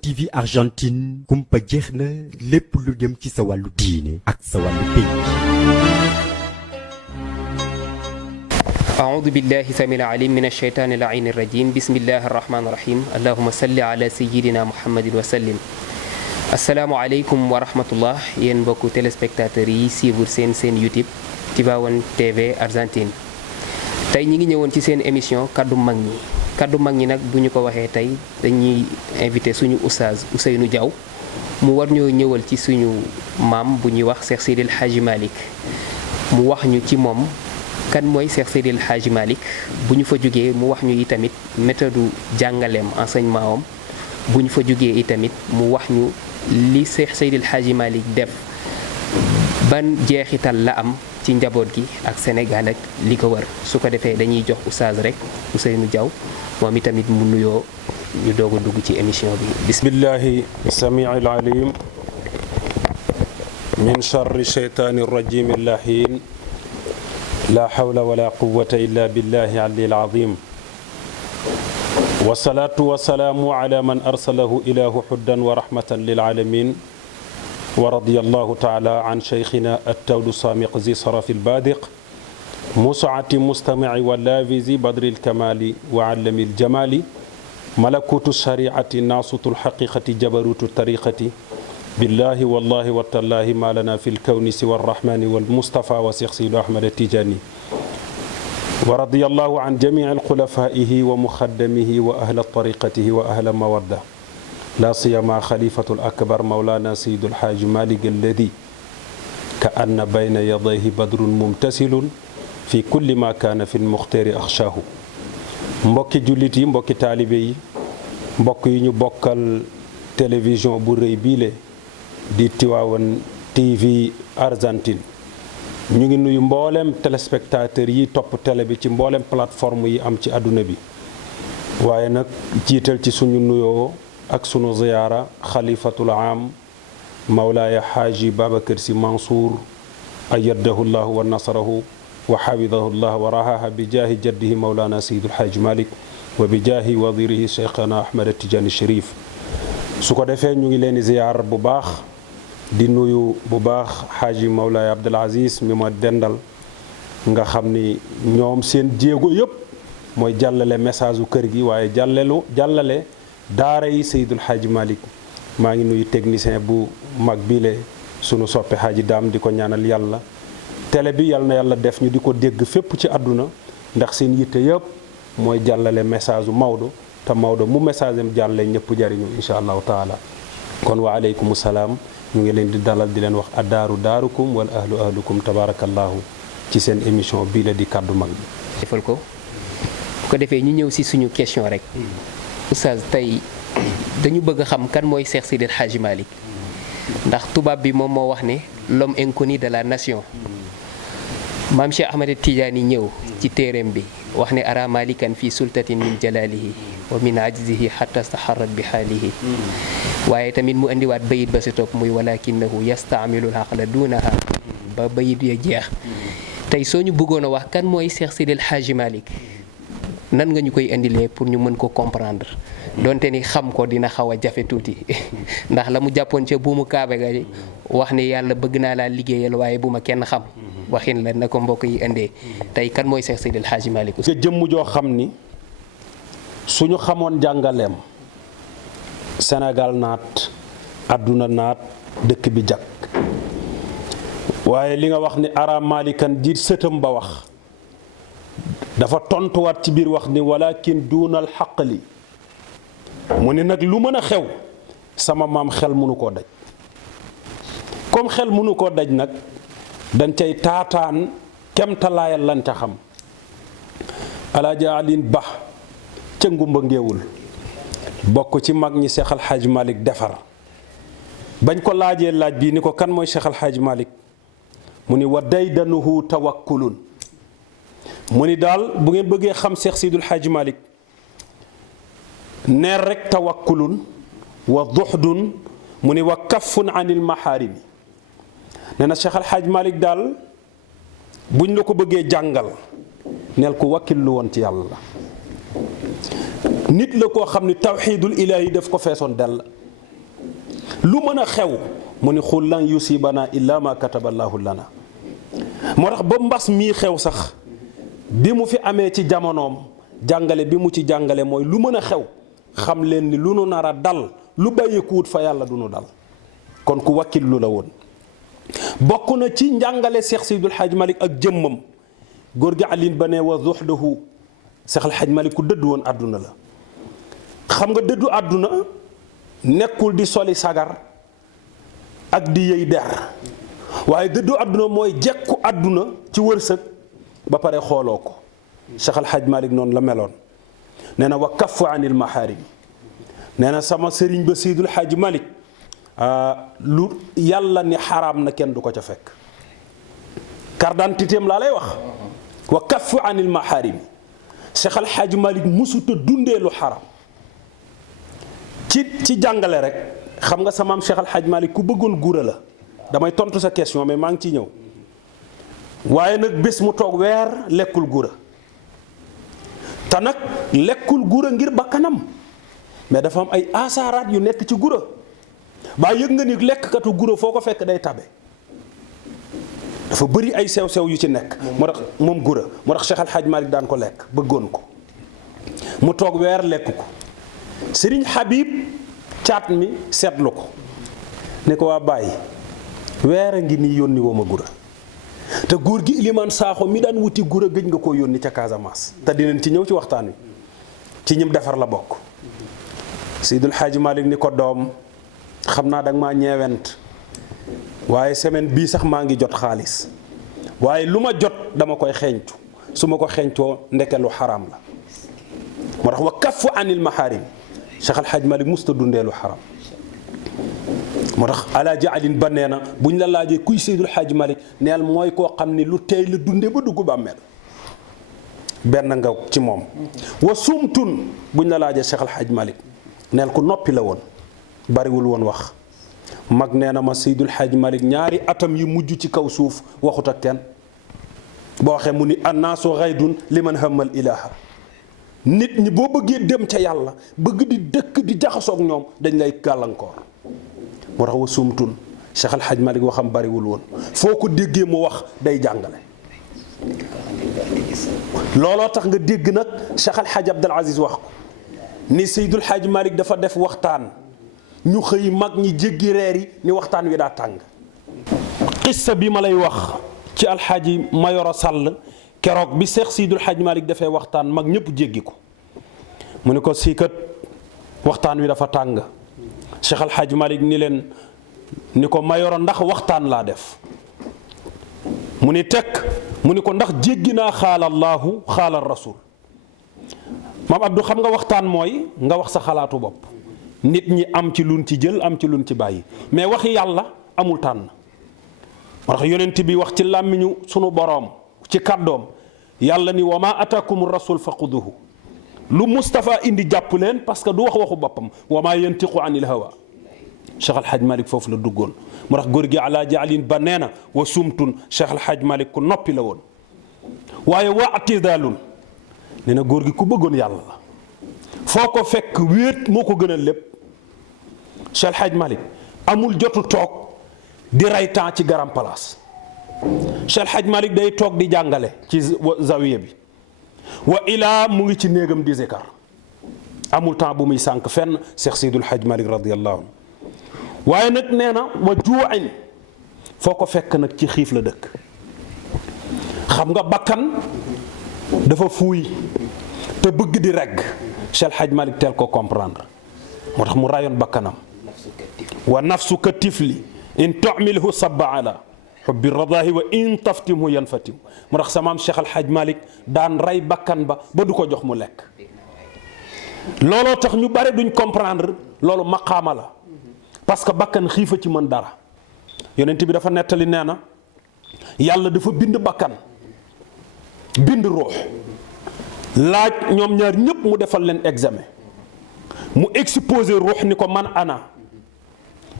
TV Argentine kumpa jeex na lépp lu jëm ci sa wàllu diine ak sa wàllu pénc. أعوذ بالله السميع العليم من الشيطان اللعين الرجيم بسم الله الرحمن الرحيم اللهم صل على سيدنا محمد وسلم asalaamaaleykum wa rahmatullah yéen mbokku téléspectateurs yi suivre seen YouTube Tivaouane TV Argentine tey ñi ngi ñëwoon ci seen émission kaddu mag ñi nag bu ñu ko waxee tey dañuy invité suñu oustaz Ousseynou Diaw mu war ñoo ñëwal ci suñu maam bu ñuy wax Cheikh Seydil Hadji Malick mu wax ñu ci moom kan mooy Cheikh Seydil Hadji Malick bu ñu fa jógee mu wax ñu itamit méthode jàngaleem enseignement am bu ñu fa jógee itamit mu wax ñu li Cheikh Seydil Hadji Malick def ban jeexital la am ci njaboot gi ak Sénégal ak li ko wër su ko defee dañuy jox oustaz rek Ousseynou Diaw moom itamit mu nuyoo ñu doog a dugg ci émission bi bismillahi samiil alim min charri cheytaani rajim allahin la hawla wala quwata illa billahi alil azim wasalaatu wasalaamu ala man arsalahu ilahu xuddan wa rahmatan lilalamin wa radiyallahu taala an cheikhina attawdu saamiq zi sarafi lbaadiq musaati mustamici wa laavizi badri lkamali wa allami ljamali malakutu shariati naasutu lxaqiqati jabarutu tariqati billahi wallahi watallahi ma lana fi lkawni siwa arrahmani walmustafa wa cheikh Seydu Ahmad Tijaani wa radiyallahu an jamici xulafaihi wa muxaddamihi wa ahla tariqatihi wa ahla mawadda la siyama xalifatu akbar mawlana Seydu Alxaaji Malik alladi ka anna bayna yadayhi badrun mumtasilun fi kulli ma kaana fi lmuxtaari axshaahu mbokki jullit yi mbokki taalibe yi mbokk yi ñu bokkal télévision bu rëy biile di Tivaouane TV Argentine ñu ngi nuyu mboolem téléspectateur yi topp télé bi ci mboolem plateforme yi am ci àdduna bi waaye nag jiital ci suñu nuyoo ak sunu ziyaara xalifatul aam mawlaaya xaaji Babacar Sy Mansour ayyadahu llahu wa nasarahu wa xafidahu llah wa rahaha bi jaahi jaddihi mawlana Seydul Xaaji Malik wa bi jaahi wadirihi cheikhana Ahmad Tijaani Chérif su ko defee ñu ngi leen di ziyaar bu baax di nuyu bu baax xaaji Mawlaay Abdul Aziz mi ma dendal nga xam ni ñoom seen jéego yëpp mooy jàllale message u kër gi waaye jàllale daara yi Seydul Xaaji Malik maa ngi nuyu technicien bu mag bile sunu soppe xaaji daam di ko ñaanal yàlla télé bi yàlla na yàlla def ñu di ko dégg fépp ci àdduna ndax seen yitte yëpp mooy jàllale message u Maodo te Maodo mu message am jàlle ñëpp jariñu incha allahu taala kon wa aleykum salaam ñu ngi leen di dalal di leen wax addaaru daarukum wal ahlu ahlukum tabarakallahu ci seen émission bii la di kàddu mag bi defal ko bu ko defee ñu ñëw si suñu question rek oustaz tey dañu bëgg a xam kan mooy Cheikh Seydil Hadji Malick ndax tubaab bi moom moo wax ne l'homme inconnu de la nation maam Cheikh Ahmad Tijaani ñëw ci téereem bi wax ne ara malikan fi sultatin min jalalihi wa min ajzihi xatta staxarat bi xaalihi waaye tamit mu indiwaat bayit ba si topp muy walakinahu yastaamilul aqla duunaha ba bayit ya jeex tey soo ñu bëggoon a wax kan mooy Cheikh Seydil Hadji Malick nan nga ñu koy indilee pour ñu mën ko comprendre donte ni xam ko dina xaw a jafe tuuti ndax la mu jàppoon ca buumu kaabe ga wax ne yàlla bëgg naa laa liggéeyal waaye bu ma kenn xam waxin la na ko mbokk yi indee tey kan mooy Cheikh Seydil Hadji Malick nga jëmm joo xam ni suñu xamoon jàngaleem Sénégal naat àdduna naat dëkk bi jag waaye li nga wax ni ara malikan jiit sëtam ba wax dafa tontuwaat ci biir wax ni walakin duunal xaqli mu ni nag lu mën a xew sama maam xel mënu koo daj comme xel mënu koo daj nag dañ cay taataan kemtalaayal lan ca xam alaaji Alin Ba ca ngumba ngeewul bokk ci mag ñi Cheikh Al Hadj Malick defar bañ ko laajee laaj bii ni ko kan mooy Cheikh Al Hadj Malick mu ni wa daydanuhu tawakkulun mu ni daal bu ngeen bëggee xam Cheikh Seydul Hadji Malick neer rek tawakkulun wa duxdun mu ni wa kaffun anil maharimi nee na Cheikh Al Hadj Malick daal buñ la ko bëggee jàngal neel ko wakkil lu woon ci yàlla nit la koo xam ni tawxiidul ilaahi daf ko feesoon dell lu mën a xew mu ni xul lan yusibana illa ma kataballahu lana. moo tax ba mbas mii xew sax bi mu fi amee ci jamonoom jàngale bi mu ci jàngale mooy lu mën a xew xam leen ni lu nu nar a dal lu bàyyikuwut fa yàlla du nu dal. kon ku wakkil lu la woon. bokk na ci njàngale Cheikh Seydul Hadj Malick ak jëmmam góor gi Alioune ba ne wa zuhduhu Cheikh El Hadj Malick ku dëddu woon àdduna la. xam nga dëddu àdduna nekkul di soli sagar ak di yëy der waaye dëddu àdduna mooy jekku àdduna ci wërsëg ba pare xooloo ko. Cheikh El Hadj Malick noonu la meloon. nee na wa kaffu anil maharim. nee na sama sëriñ ba Seydul Hadj Malick lu yàlla ni xaraam na kenn du ko ca fekk. carte d'identité am laa lay wax. wa kaffu anil maharim. Cheikh El Hadj Malick musuta dundee lu xaraam. ci jàngale rek xam nga sa maam Cheikh El Hadj Malick ku bëggoon gura la. damay tontu sa question mais maa ngi ciy ñëw. waaye nag bés mu toog weer lekkul gura. te nag lekkul gura ngir bakkanam mais dafa am ay asaaraat yu nekk ci gura. baa yëg nga ni lekkkatu gura foo ko fekk day tabe. dafa bëri ay sew-sew yu ci nekk. moo tax moom gura moo tax Cheikh El Hadj Malick daan ko lekk bëggoon ko. mu toog weer lekk ko. Serigne Habib caat mi seetlu ko. ne ko waa bàyyi weer a ngi nii yónni woo ma gura. te góor gi Ilimaan Saaxo mi daan wuti gura gëj nga koo yónni ca Casamance. te dinañ ci ñëw ci waxtaan wi. ci ñim defar la bokk. Seydul Hadj Malick ni ko doom xam naa danga maa ñeewent waaye semaine bii sax maa ngi jot xaalis waaye lu ma jot dama koy xeeñtu su ma ko xeeñtoo ndeke lu xaraam la. moo tax wa kaffu anil maharim Cheikh El Hadj Malick musta dundee lu xaraam. moo tax Alaaji Alin ba nee na buñ la laajee kuy Seydul Hadj Malick neel mooy koo xam ni lu tey la dundee ba dugg bàmmeel benn nga ci moom. wa sumtun buñ la laajee Cheikh El Hadj Malick neel ku noppi la woon bariwul woon wax. mag nee na ma Seydul Hadj Malick ñaari atam yi mujj ci kaw suuf waxut ak kenn boo waxee mu ni annaasu ghaydun liman hammal ilaha. nit ñi boo bëggee dem ca yàlla bëgg di dëkk di jaxasoog ñoom dañ lay gàllankoor. moo tax wa sumtun Cheikh El Hadj Malick waxam bariwul woon foo ko déggee mu wax day jàngale. looloo tax nga dégg nag Cheikh El Hadj Abdul Aziz wax ko ni Seydul Hadj Malick dafa def waxtaan ñu xëy mag ñi jéggi reer yi ni waxtaan wi daa tàng. xissa bi ma lay wax ci alxaaji Mayoro Sall keroog bi Cheikh Seydul Hadj Malick dafay waxtaan mag ñëpp jéggi ko mu ne ko sii kat waxtaan wi dafa tàng. Cheikh El Hadj Malick ni leen ni ko Mayoro ndax waxtaan laa def mu ni tekk mu ni ko ndax jéggi naa xaala Allahu xaala rasul. maam Abdou xam nga waxtaan mooy nga wax sa xalaatu bopp nit ñi am ci luñ ci jël am ci luñ ci bàyyi mais waxi yàlla amul tànn. moo tax yonent bi wax ci làmmiñu sunu boroom ci kàddoom yàlla ni wa ma atakum rasul faquduhu lu Moustapha indi jàpp leen parce que du wax waxu boppam wa ma yantiqu anil hawa. Cheikh El Hadj Malick foofu la duggoon moo tax góor gi Alaaji Alin ba nee na wa sumtun Cheikh El Hadj Malick ku noppi la woon waaye wa atidalun nee na góor gi ku bëggoon yàlla la foo ko fekk wéet moo ko gënal lépp. Cheikh El Hadj Malick amul jotu toog di rey temps ci garam place. Cheikh El Hadj Malick day toog di jàngale ci zawiya bi wa ilaa mu ngi ci néegam di zikar amul temps bu muy sànq fenn Cheikh Seydul Hadj Malick radiyallahu anhu waaye nag nee na wa juu'in foo ko fekk nag ci xiif la dëkk. xam nga bakkan dafa fuuy te bëgg di regg Cheikh El Hadj Malick teel ko comprendre moo tax mu rayoon bakkanam. wa nafsu ka tifli in tu'milhu sabba ala xubbi radaahi wa in taftimhu yanfatim. moo tax samaam Cheikh El Hadj Malick daan rey bakkan ba du ko jox mu lekk. looloo tax ñu bare duñ comprendre loolu maqaama la parce que bakkan xiifa ci mën dara. yonent bi dafa nettali nee na yàlla dafa bind bakkan bind ruux laaj ñoom ñaar ñëpp mu defal leen examen mu exposé ruux ni ko man ana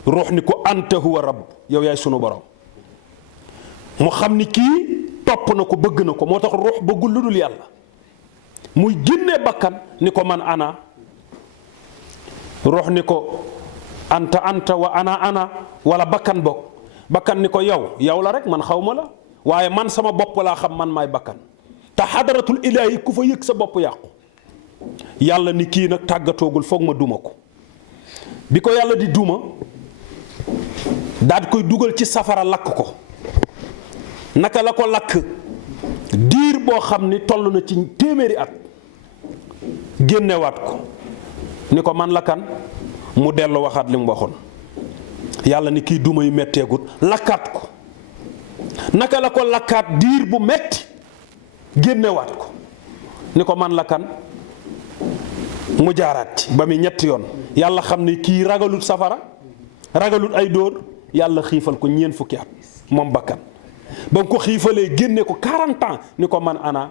ruux ni ko anta huwa rabb yow yaay sunu borom. mu xam ni kii topp na ko bëgg na ko moo tax ruux bëggul lu dul yàlla muy génnee bakkan ni ko man ana ruux ni ko anta wa ana wala bakkan bokk bakkan ni ko yow la rek man xaw ma la waaye man sama bopp laa xam man maay bakkan te xadaratul ilaahi ku fa yëg sa bopp yàqu. yàlla ni kii nag tàggatoogul foog ma duma ko bi ko yàlla di duma daal koy dugal ci safara lakk ko naka la ko lakk diir boo xam ni toll na ci téeméeri at génnewaat ko ni ko man la kan mu dellu waxaat li mu waxoon yàlla ni kii duma yu metteegut lakkaat ko naka la ko lakkaat diir bu metti génnewaat ko ni ko man la kan mu jaaraat ci ba muy ñetti yoon yàlla xam ni kii ragalut safara ragalut ay dóor yàlla xiifal ko ñeent fukki at moom bakkan ba nga ko xiifalee génne ko 40 ans ni ko man ana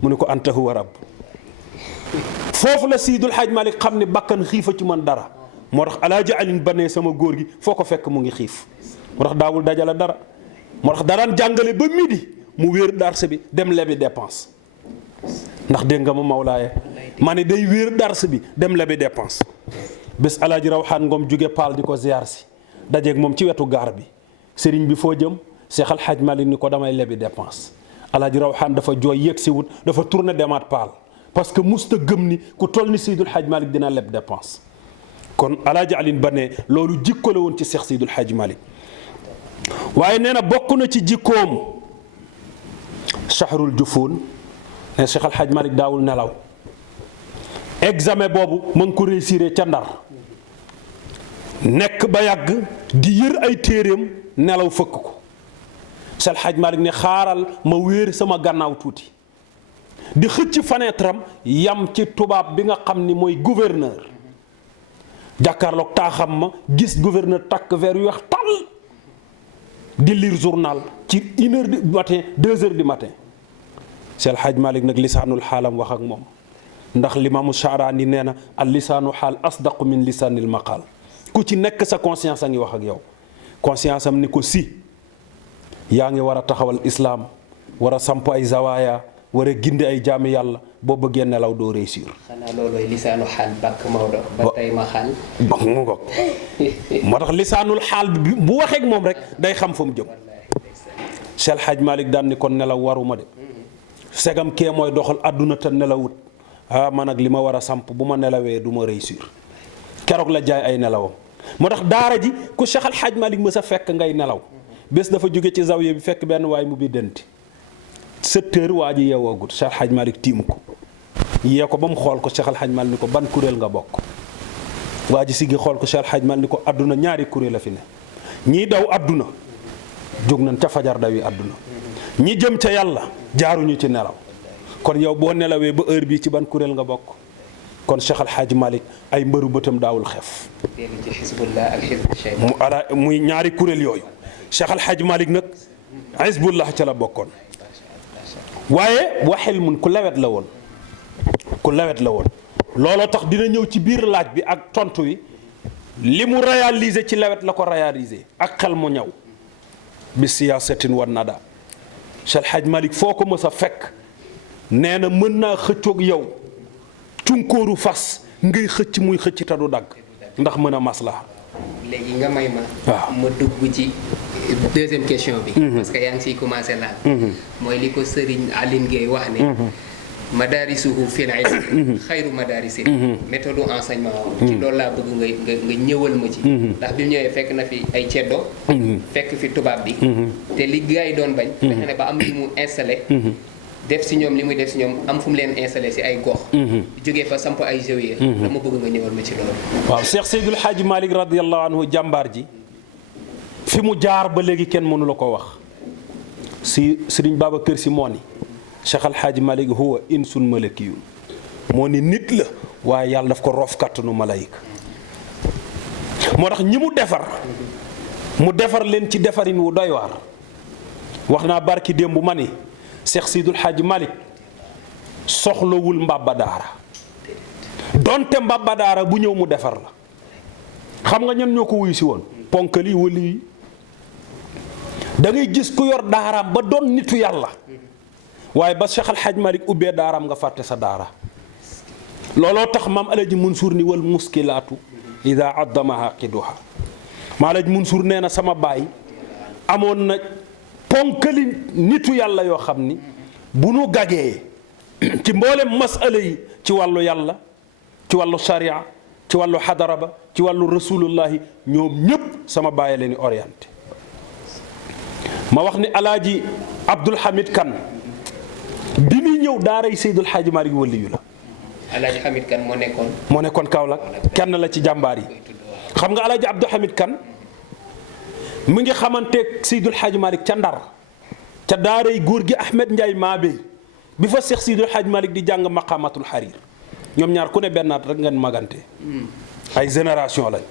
mu ni ko anta huwa rabb foofu la Seydul Hadj Malick xam ni bakkan xiifa ci man dara moo tax alaaji alin banee sama góor gi foo ko fekk mu ngi xiif moo tax daawul dajale dara moo tax daraan jàngale ba midi mu wéer darse bi dem lebi dépense ndax dégg nga ma mawlaaye ma ne day wéer darse bi dem lebi dépense bés alaaji rawxaan ngom jóge paal di ko ziar si dajeeg moom ci wetu gaar bi sëriñ bi foo jëm Seex al Hadj Malick ni ko damay lebi dépense alaaji rawxaan dafa jooy yëg si wut dafa tourné demaat paal parce que musta gëm ni ku toll ni Seydul Hadj Malick dina leb dépense kon alaaji alin ba ne loolu jikko la woon ci Seex Seydul Hadj Malick waaye nee na bokk na ci jikkoom sahrul jufuun ne Seex al Hadj Malick daawul nelaw examen boobu ma ngi ko réussir ca Ndar nekk ba yàgg di yër ay téeréem nelaw fëkk ko Seex al Hadj Malick ne xaaral ma wéer sama gannaaw tuuti di xëcc fenêtre am yam ci tubaab bi nga xam ni mooy gouverneur jàkkaarloog taaxam ma gis gouverneur takk verre yu weex tàll di lire journal ci 1h du matin 2h du matin Seex al Hadj Malick nag lisaanul xaalam wax ak moom ndax limaamu Shaaraani nee na al lisaanu xaal asdaqu min lisaanil maqaal ku ci nekk sa conscience a ngi wax ak yow conscience am ni ko si yaa ngi war a taxawal islaam war a samp ay zawaaya war a gindi ay jaami yàlla boo bëggee nelaw doo réussir. xanaa loolooy lisaanu xaal bàkk Maodo ba tey ma xaal. ba mu ngoog moo tax lisaanul xaal bi bu waxee ak moom rek day xam fa mu jëm. Seex al Hadj Malick daan ni kon nelaw waruma de segam kee mooy doxal àdduna te nelawut man ak li ma war a samp bu ma nelawee du ma réussir keroog la jaay ay nelawam moo tax daara ji ku Seex al Hadj Malick mës a fekk ngay nelaw bés dafa jóge ci zawiya bi fekk benn waay mu bi denti 7 heures waa ji yeewoogut Seex al Hadj Malick tiimu ko yee ko ba mu xool ko Seex al Hadj Malick ni ko ban kuréel nga bokk waa ji siggi xool ko Seex al Hadj Malick ni ko àdduna ñaari kuréel la fi ne ñii daw àdduna jóg nañ ca fajar daw yi àdduna ñi jëm ca yàlla jaaruñu ci nelaw kon yow boo nelawee ba heure bii ci ban kuréel nga bokk kon Seex al Hadj Malick ay mbëru bëtam daawul xef ci xisbullah ak xisbu shaytaan muy ñaari kuréel yooyu Seex al Hadj Malick nag xisbullah ca la bokkoon waaye waxel mun ku lewet la woon looloo tax dina ñëw ci biir laaj bi ak tontu wi li mu réaliser ci lewet la ko réaliser ak xel mu ñaw bi siyaasatin wa nada Seex al Hadj Malick foo ko mës a fekk nee na mën naa xëccoog yow cunkóoru fas ngay xëcc muy xëcc te du dagg ndax mën a maslaha. léegi nga may ma. waaw ma dugg ci deuxième question bi. parce que yaa ngi siy commencé laal. mooy li ko Serigne Aline Gueye wax ne. madaarisuhu fil ilmi xayru madaarisi méthode enseignement ci loolu laa bëgg nga ñëwal ma ci. ndax bi mu ñëwee fekk na fi ay ceddo. fekk fi tubaab bi. te li gars yi doon bañ. fexe ne ba am li mu installé. def si ñoom li muy def si ñoom am fu mu leen installé si ay gox. jógee fa samp ay zawiya. dama bëgg nga ñëwal ma ci loolu. waaw Seex Seydul Hadji Malick radiyallahu anhu jàmbaar ji fi mu jaar ba léegi kenn mënu la ko wax si Sëriñ Babacar Si moo ni Seex al Hadji Malick huwa insun malakiyun moo ni nit la waaye yàlla daf ko roof kàttanu malayka moo tax ñi mu defar leen ci defarin wu doy waar wax naa barki démb ma ni Seex Seydul Hadji Malick soxlawul mbàbba daara donte mbàbba daara bu ñëw mu defar la xam nga ñen ñoo ko wuyu si woon ponkali wali yi da ngay gis ku yor daaraam ba doon nitu yàlla waaye ba Seex al Hadji Malick ubbee daaraam nga fàtte sa daara looloo tax maam Alaji Mansuur ni wal muskilaatu ida addamaha qiduha Maalaj Mansour nee na sama baay amoon na ponkali nitu yàlla yoo xam ni bu nu gagee ci mboolem masala yi ci wàllu yàlla ci wàllu sharia ci wàllu xadara ba ci wàllu rasulullahi ñoom ñëpp sama baay leen di orienté ma wax ni alaaji Abdul Hamid Kan bi muy ñëw daaray Seydul Xaaji Maalik waliyu la. Alaaji Hamid Kan moo nekkoon Kaolack kenn la ci jàmbaar yi xam nga alaaji Abdul Hamid Kan mu ngi xamanteeg Seydul Xaaji Maalik ca Ndar ca daaray góor gi Ahmed Ndiaye Maabey bi fa Seex Seydul Xaaji Maalik di jàng maqamatul xariir ñoom ñaar ku ne benn at rek ngeen magante ay génération lañ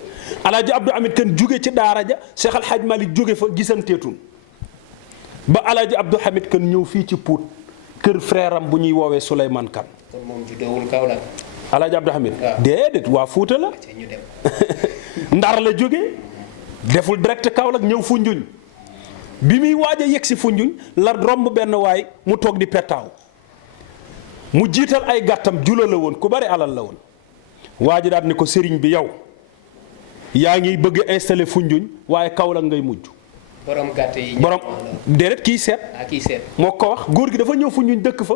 alaaji Abdul Hamid Kan jóge ci daara ja Seex al Xaaji Maalik jóge fa gisanteetun ba alaaji Abdul Hamid Kan ñëw fii ci Pout kër frère am bu ñuy woowee Souleymane Kan. kon moom juddoowul Kaolack. alaaji Abdul Hamid déedéet waa Fuuta la ñu dem. Ndar la jóge deful direct Kaolack ñëw Foundiougne bi muy waaj a yegg si Foundiougne la romb benn waay mu toog di pettaaw mu jiital ay gàttam jula la woon ku bari alal la woon waa ji daal ni ko sëriñ bi yow yaa ngi bëgg a installé Foundiougne waaye Kaolack ngay mujj. borom gàtt yi borom déedéet kii seet. kii seet moo ko wax góor gi dafa ñëw Foundiougne dëkk fa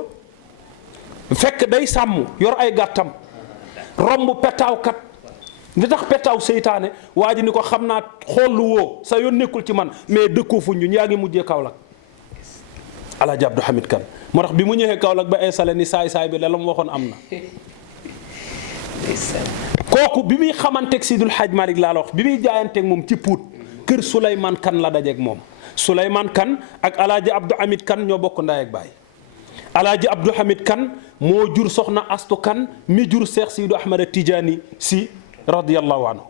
fekk day sàmm yor ay gàttam romb pettaawkat li tax pettaaw seytaane waa ji ni ko xam naa xool lu woo sa yoon nekkul ci man mais dëkkoo Foundiougne yaa ngi mujjee Kaolack alaaji Abdou Hamid Kan moo tax bi mu ñëwee Kaolack ba installé ni saay-saay bi la mu waxoon am na kooku bi muy xamanteeg Seydul Xaaj Maalik laa la wax bi muy jaayanteeg moom ci Pout kër Souleymane Kan la dajeeg moom Souleymane Kan ak alaaji Abdou Hamid Kan ñoo bokk ndaay ak baay alaaji Abdou Hamid Kan moo jur soxna Astu Kan mi jur Seex Seydu Ahmad Tijaani Si radiyallahu anhu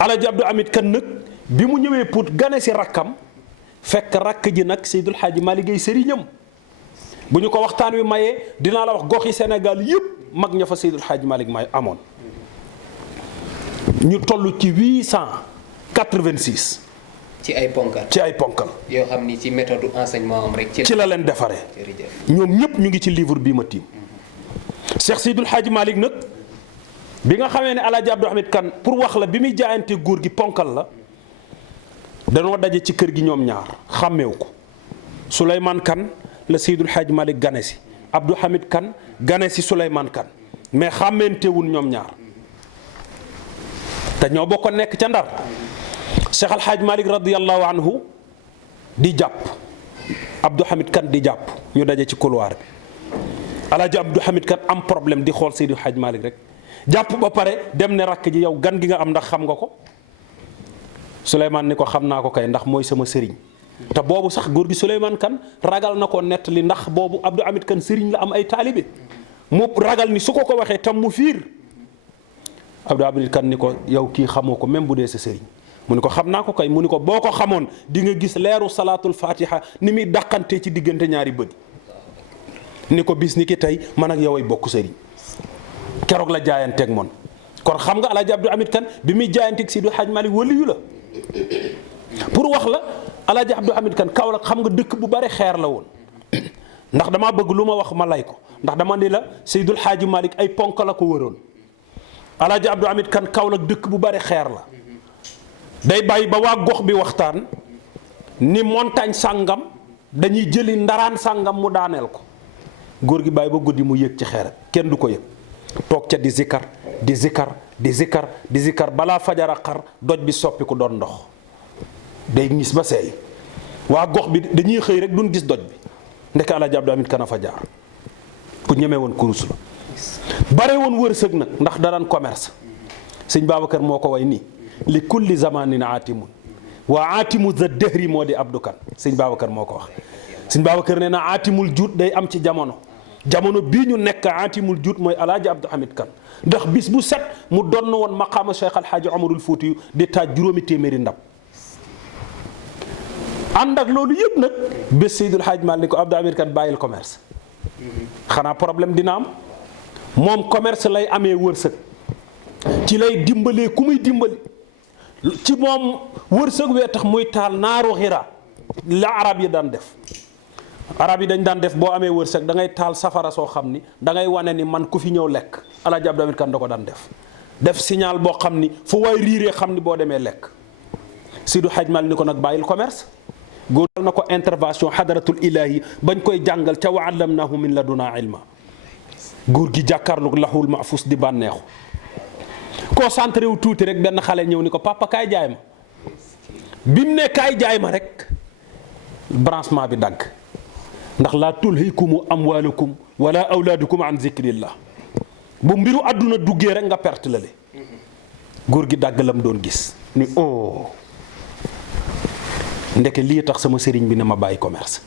alaaji Abdou Hamid Kan nag bi mu ñëwee Pout gane si rakkam fekk rakk ji nag Seydul Xaaji Maalik Gay sëriñam bu ñu ko waxtaan wi mayee dinaa la wax goxi Sénégal yëpp mag ña fa Seydul Xaaji Maalik may amoon ñu toll ci 886 ci ay ponkal yoo xam ni ci méthode enseignement am rek ci la leen defaree ñoom ñëpp ñu ngi ci livre bii ma tiim Cheikh Seydul Xaaji Maalik nag bi nga xamee ne alaaji Abdou Hamid Kan pour wax la bi muy jaayante góor gi ponkal la danoo daje ci kër gi ñoom ñaar xàmmeewu ko Souleymane Kan la Seydul Xaaji Maalik gane si Abdou Hamid Kan gane si Souleymane Kan mais xàmmeentewul ñoom ñaar te ñoo bokk nekk ca Ndar Cheikh Al Hadj Malick radiyallahu anhu di jàpp Abdou Hamid Kan di jàpp ñu daje ci couloir bi alaaji Abdou Hamid Kan am problème di xool Seydou Hadj Malick rek jàpp ba pare dem ne rakk ji yow gan gi nga am ndax xam nga ko Souleymane ni ko xam naa ko kay ndax mooy sama sëriñ te boobu sax góor gi Souleymane Kan ragal na ko nettali ndax boobu Abdou Hamid Kan sëriñ la am ay taalibe mu ragal ni su ko waxee tam mu fiir Abdou Hamid Kan ni ko yow kii xamoo ko même bu dee sa sëriñ mu ni ko xam naa ko kay mu ni ko boo ko xamoon di nga gis leeru salaatul fatiha ni muy dàqantee ci diggante ñaari bët ni ko bis ni ki tey man ak yow ay bokk sëriñ keroog la jaayanteeg moom kon xam nga alaaji Abdou Hamid Kan bi muy jaayanteeg Seydi Hadj Malick waliyu la pour wax la alaaji Abdou Hamid Kan Kaolack xam nga dëkk bu bari xeer la woon ndax damaa bëgg lu ma wax ma lay ko ndax dama ni la Seydul Hadji Malick ay ponk la ko wëroon alaaji Abdou Hamid Kan Kaolack dëkk bu bari xeer la day bàyyi ba waa gox bi waxtaan ni montagne sàngam dañuy jëli ndaraan sàngam mu daaneel ko góor gi bàyyi ba guddi mu yëg ci xeerat kenn du ko yëg toog ca di zikar di zikar di zikar di zikar balaa fajara xar doj bi soppi ku doon ndox day gis ba seey waa gox bi dañuy xëy rek duñ gis doj bi ndek alaaji Abdou Hamid Kan a fa jaar ku ñemee woon kurus la bare woon wërsëg nag ndax daraan commerce sëñ Babacar moo ko way nii li kulli zamanin aatimun waa aatimu za dëhri moo di Abdou Kan sëñ Babacar moo ko wax sëñ Babacar nee na aatimul juut day am ci jamono bii ñu nekk aatimul juut mooy alaaji Abdou Hamid Kan ndax bis bu set mu donn woon maqaama Cheikh Alhaaji Omarul Fuutiyu di taaj juróomi téeméeri ndab ànd ak loolu yëpp nag bés Seydul Hadj Malick ni ko Abdou Hamid Kan bàyyil commerce xanaa problème dina am moom commerce lay amee wërsëg ci lay dimbalee ku muy dimbali ci moom wërsëg wee tax muy taal naaru Hira la arab yi daan def arab yi dañ daan def boo amee wërsëg da ngay taal safara soo xam ni da ngay wane ni man ku fi ñëw lekk alaaji Abdou Hamid Kan da ko daan def def signal boo xam ni fu waay riiree xam ni boo demee lekk. Seydi Hadj Malick ni ko nag bàyyil commerce. góor na ko intervention xadaratul ilahi bañ koy jàngal ca wa allamnahu min laduna ilma. góor gi jàkkaarloog laxul mahfus di bànneexu. concentré wu tuuti rek benn xale ñëw ni ko papa kaay jaay ma. bi mu ne kaay jaay ma rek branchement bi dagg. ndax laa tulhikum amwaalukum wala awlaadukum an zikrillah. bu mbiru àdduna duggee rek nga perte la le. góor gi dagg lam doon gis ni oh. ndeke lii tax sama sëriñ bi ne ma bàyyi commerce.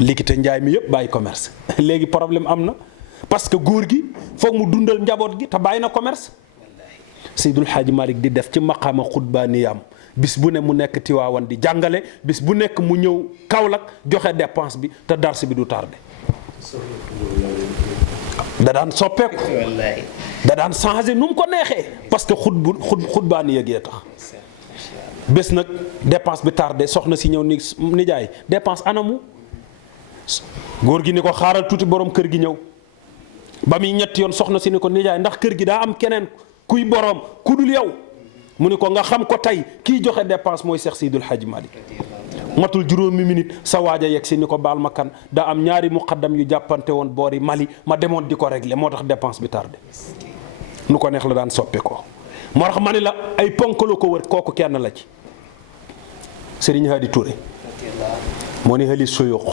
likite njaay mi yëpp bàyyi commerce. léegi problème am na parce que góor gi foog mu dundal njaboot gi te bàyyi na commerce. Seydul Xaaji Malick di def ci maqaama xutbaaniyaam bis bu ne mu nekk Tiwaawan di jàngale bis bu nekk mu ñëw Kaolack joxe dépense bi te dars bi du tardé. da daan soppeeku. da daan changé nu mu ko neexee parce que xutbaaniya gee tax. bés nag dépense bi tardé soxna si ñëw ni nijaay dépense anamu. góor gi ni ko xaaral tuuti borom kër gi ñëw ba muy ñetti yoon soxna si ni ko nijaay ndax kër gi daa am keneen kuy borom ku dul yow. mu ni ko nga xam ko tey kiy joxe dépense mooy Cheikh Seydul Hadji Malick. matul juróomi minute sa waaja yegg si ni ko baal ma kan daa am ñaari muqaddam yu jàppante woon boori Mali ma demoon di ko régler moo tax dépense bi tardé. nu ko neex la daan soppe ko moo tax ma ne la ay ponk la ko wër kooku kenn la ci. Serigne Hadi Touré moo ni hali suyuq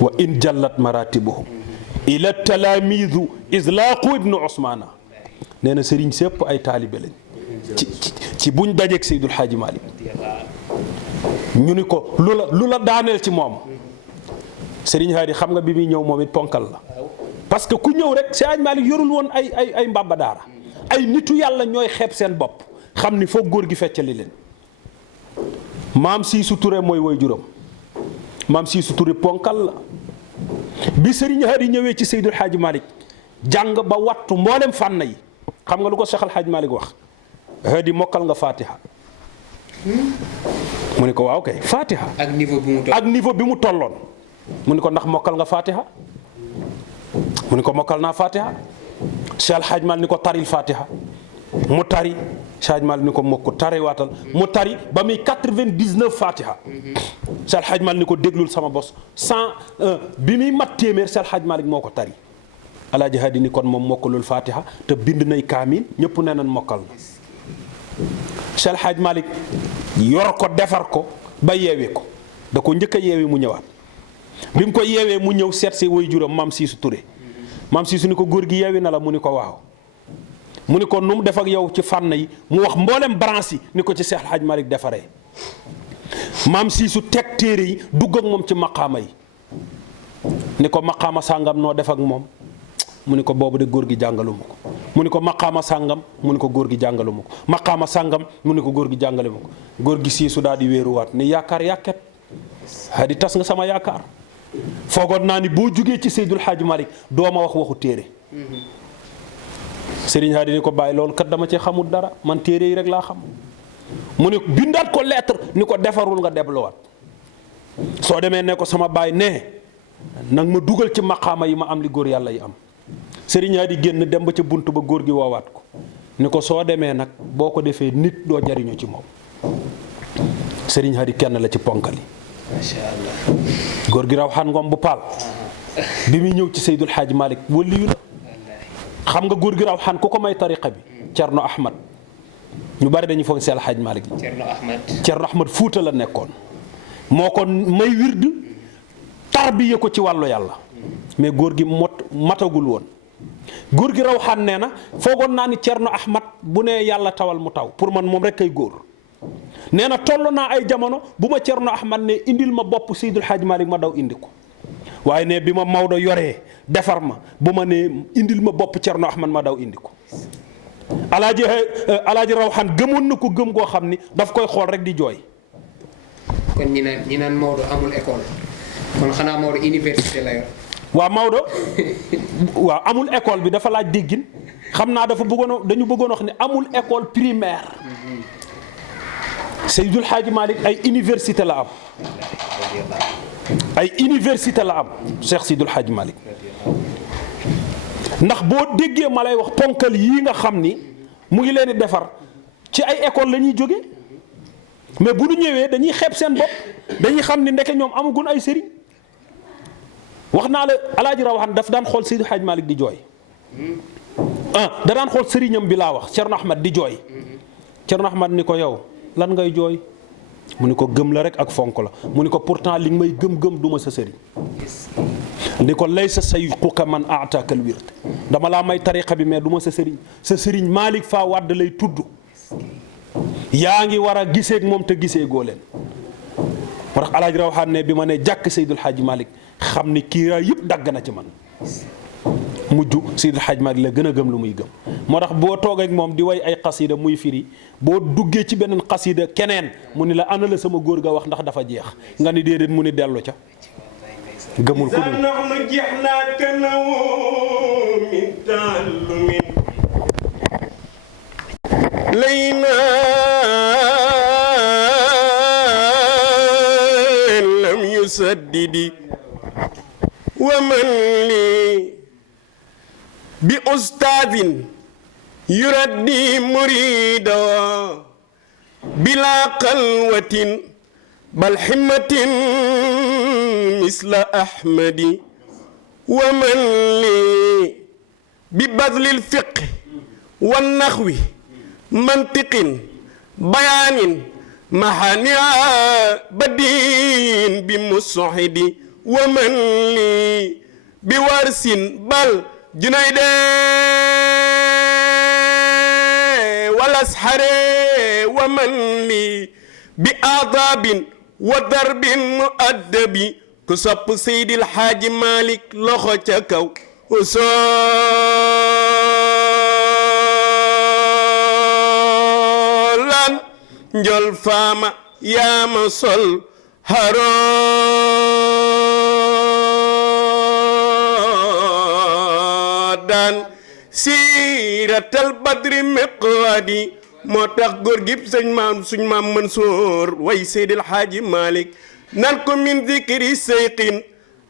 wa in jallat maratibuhum ila talamidu islaqu ibnu Ousmana nee na Serigne sépp ay taalibe lañ ci buñ dajeeg Seydul Hadji Malick ñu ni ko lu la daaneel ci moom. Serigne Hadi xam nga bi muy ñëw moom it ponkal la parce que ku ñëw rek Seydul Hadji Malick yorul woon ay mbàbba daara ay nitu yàlla ñooy xeeb seen bopp xam ni foog góor gi feccali leen. maam Siisu Touré mooy woy juróom maam Siisu Touré ponkal la bi Serigne Hadi ñëwee ci Seydul Hadji Malick jàng ba wattu mboolem fànn yi xam nga lu ko Cheikh Al Hadji Malick wax. Hadi mokkal nga Fatiha. mu ni ko waaw kay Fatiha. ak niveau bi mu tolloon. mu ni ko ndax mokkal nga Fatiha. mu ni ko mokkal naa Fatiha. Cheikh Al Hadji Malick ni ko taril Fatiha. mu tari Cheikh Al Hadji Malick ni ko mokk tari waatal mu tari ba muy 99 Fatiha. Cheikh Al Hadji Malick ni ko déglul sama bos 100 bi muy mat téeméer Cheikh Al Hadji Malick moo ko tari. Alaaji Hadi ni kon moom mokkalul Fatiha te bind nay kaamil ñëpp nee nañ mokkal na. Cheikh El Hadj Malick yor ko defar ko ba yeewee ko da ko njëkk a yeewee mu ñëwaat bi mu ko yeewee mu ñëw seet si way juram maam Siisu Touré maam Siisu ni ko góor gi yeewi na la mu ni ko waaw. mu ni ko nu mu def ak yow ci fànn yi mu wax mboolem branche yi ni ko ci Cheikh El Hadj Malick defaree maam Siisu teg téere yi dugg ak moom ci maqaama yi ni ko maqaama sàngam noo def ak moom. mu ni ko boobu de góor gi jàngaluma ko mu ni ko maqaama sàngam mu ni ko góor gi jàngaluma ko maqaama sàngam mu ni ko góor gi jàngaluma ko góor gi Siisu daal di wéeruwaat ni yaakaar yàkket Hadi tas nga sama yaakaar foogoon naa ni boo jugee ci Seydul Hadji Malick doo ma wax waxu téere. Serigne Hadi ni ko bàyyi loolu kat dama ci xamul dara man téere yi rek laa xam mu ni bindaat ko lettre ni ko defarul nga debluwaat soo demee ne ko sama baay ne nag ma dugal ci maqaama yi ma am li góor yàlla yi am. Serigne Hadi génn dem ba ca bunt ba góor gi woowaat ko ni ko soo demee nag boo ko defee nit doo jariñu ci moom. Serigne Hadi kenn la ci ponkal yi. macha allah. góor gi Rawaan Ngom bu Paal bi muy ñëw ci Seydul Hadji Malick waliyu la xam nga góor gi Rawaan ku ko may tariqa bi. Cerno Ahmad ñu bari dañuy foog Seydul Hadji Malick la. Cerno Ahmad Fuuta la nekkoon moo ko may wird tarbiye ko ci wàllu yàlla mais góor gi matagul woon. góor gi Rawaan nee na foogoon naa ni Cerno Ahmad bu ne yàlla tawal mu taw pour man moom rek kay góor nee na toll naa ay jamono bu ma Cerno Ahmad ne indil ma bopp Seydul Hadji Malick ma daw indi ko waaye ne bi ma Maodo yoree defar ma bu ma ne indil ma bopp Cerno Ahmad ma daw indi ko. alaaji Rawaan gëmoon na ko gëm goo xam ni daf koy xool rek di jooy. kon ñi naan Maodo amul école kon xanaa Maodo université la yor. waaw Maodo waaw amul école bi dafa laaj déggin xam naa dañu bëggoon wax ne amul école primaire. Seydul Hadji Malick ay université la am. ay université la am Cheikh Seydul Hadji Malick ndax boo déggee ma lay wax ponkal yii nga xam ni mu ngi leen di defar ci ay école la ñuy jóge mais bu ñu ñëwee dañuy xeeb seen bopp dañuy xam ni ndeke ñoom amagun ay sëriñ. wax naa la Alaaji Rawane daf daan xool Seydi Hadj Malick di jooy da daan xool sëriñam bi laa wax Thierno Ahmad di jooy Thierno Ahmad ni ko yow lan ngay jooy mu ni ko gëm la rek ak fonk la mu ni ko pourtant li nga may gëm-gëm du ma sa sëriñ ni ko lay sa sayquka man aataaka al wird dama laa may tariqa bi mais du ma sa sëriñ Malick Fa Wade lay tudd yaa ngi war a gisee ak moom te gisee goo leen moo tax Alaaji Rawane ne bi ma ne jàkk Seydil Hadji Malick xam ni kiiraay yëpp dagg na ci man mujj Seydil Hadji Malick la gën a gëm lu muy gëm moo tax boo toog ak moom di way ay xasida muy firi boo duggee ci beneen xasida keneen mu ni la ana la sama góor ga wax ndax dafa jeex nga ni déedéet mu ni dellu ca gëmul ko dul نحن جحنا كنوم تعلم لينا لم يسدد ومن لي بأستاذ يردي مريدا بلا قلوة بل حمة مثل أحمد ومن لي ببذل الفقه والنحو منطق بيان محانع بدين بمصحد ومن لي بورس بل جنيد والأسحر ومن لي بآضاب وضرب مؤدب كسب سيد الحاج مالك لخو تكو وصولا جل فاما يا مصل هرادان سيرة البدر مقادي moo tax góor gi sëñ maam suñ maam Mansour way Seydil Haaji Malick nan ko min dikri seyqin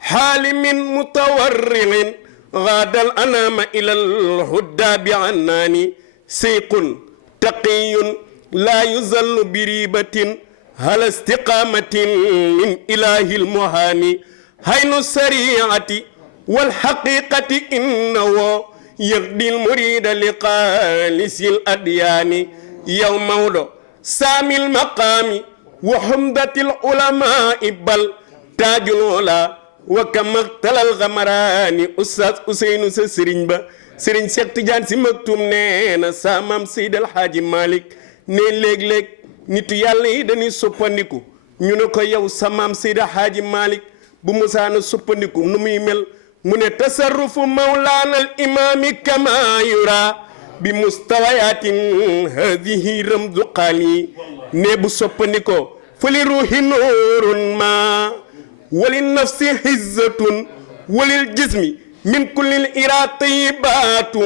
xaalimin mutawarriin gaadal anaama ilal hudda bi annaani seyqun taqiyun laa yuzallu bi ribatin ala istiqaamatin min ilaahil muhaani haynu sariati wal haqiqati innahu yaqdil murida li qaalisil adyaani yow Maodo saamil maqaami wa humdatil ulamaai bal taajul ula wa kamaktalal xamaraani Oustaz Ousseynou sa sëriñ ba sëriñ Cheikh Tidiane Sy Maktoum nee na sa maam Seydi El Hadji Malick ne léeg-léeg nitu yàlla yi dañuy soppandiku ñu ne ko yow sa maam Seydi El Hadji Malick bu musaana soppandiku nu muy mel mu ne tasarrufu mawlaana al imaami kama yura bi mustawayatin hadihi ramdu qaali ne bu soppandikoo fali ruuhi nuurun ma wali nafsi hizzatun walil jismi min kullil ira tayyibaatu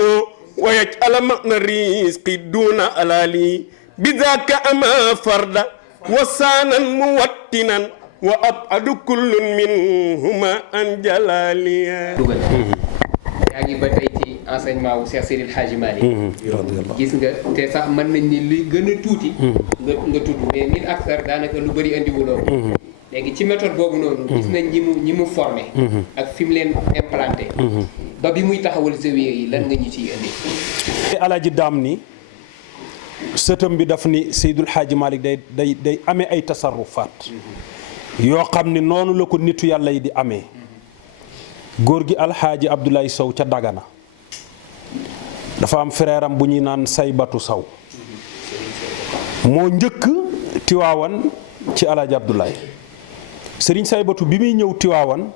wa yaj'ala ma'na rizqi duna alali bidaka ama farda wa saanan muwattinan wa abadu kullun minhuma an jalaliya yaa ngi ba tey ci enseignement wu Cheikh Seydil Hadji Malick gis nga te sax mën nañ ni li gën a tuuti nga tudd mais min aksar daanaka lu bëri andiwuloo léegi ci méthode boobu noonu gis nañ ñi mu formé ak fi mu leen implanté ba bi muy taxawal zawiya yi lan nga ñu ciy indi Alaaji Daam ni sëtam bi daf ni Seydil Hadji Malick day amee ay tasarrufaat yoo xam ni noonu la ko nitu yàlla yi di amee góor gi alxaaji Abdoulaye Sow ca Dagana dafa am frère am bu ñuy naan Saybatu Sow moo njëkk Tiwaawan ci alaaji Abdoulaye sëriñ Saybatu bi muy ñëw Tiwaawan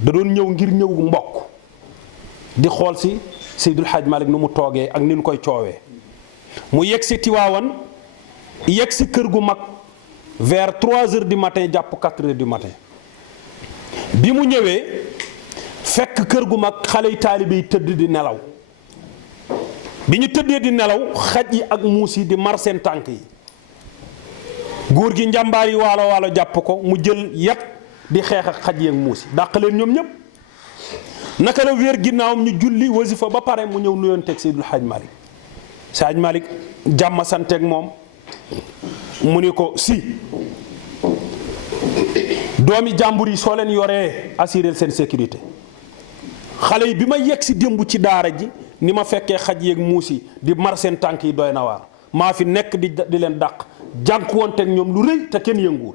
da doon ñëw ngir ñëw mbokk di xool si Seydil Hadji Malick nu mu toogee ak ni ñu koy coowee mu yegg si Tiwaawan yegg si kër gu mag vers 3 heures du matin jàpp 4 heures du matin bi mu ñëwee fekk kër gu mag xale yi taalibe yi tëdd di nelaw bi ñu tëddee di nelaw xaj yi ak muus yi di mar seen tànk yi góor gi njàmbaar yi waalo waalo jàpp ko mu jël yat di xeex ak xaj yi ak muus yi dàq leen ñoom ñëpp naka la wéer ginnaawam ñu julli wasifa ba pare mu ñëw nuyoon teg Seydil Hadji Malick Sëñ Malick jàmm santeeg moom mu ni ko si doomi jàmbur yi soo leen yoree assurer seen sécurité. xale yi bi ma yegg si démb ci daara ji ni ma fekkee xaj yeeg muus yi di mar seen tànk yi doy na waar maa fi nekk di leen dàq jànkuwanteeg ñoom lu rëy te kenn yënguwul.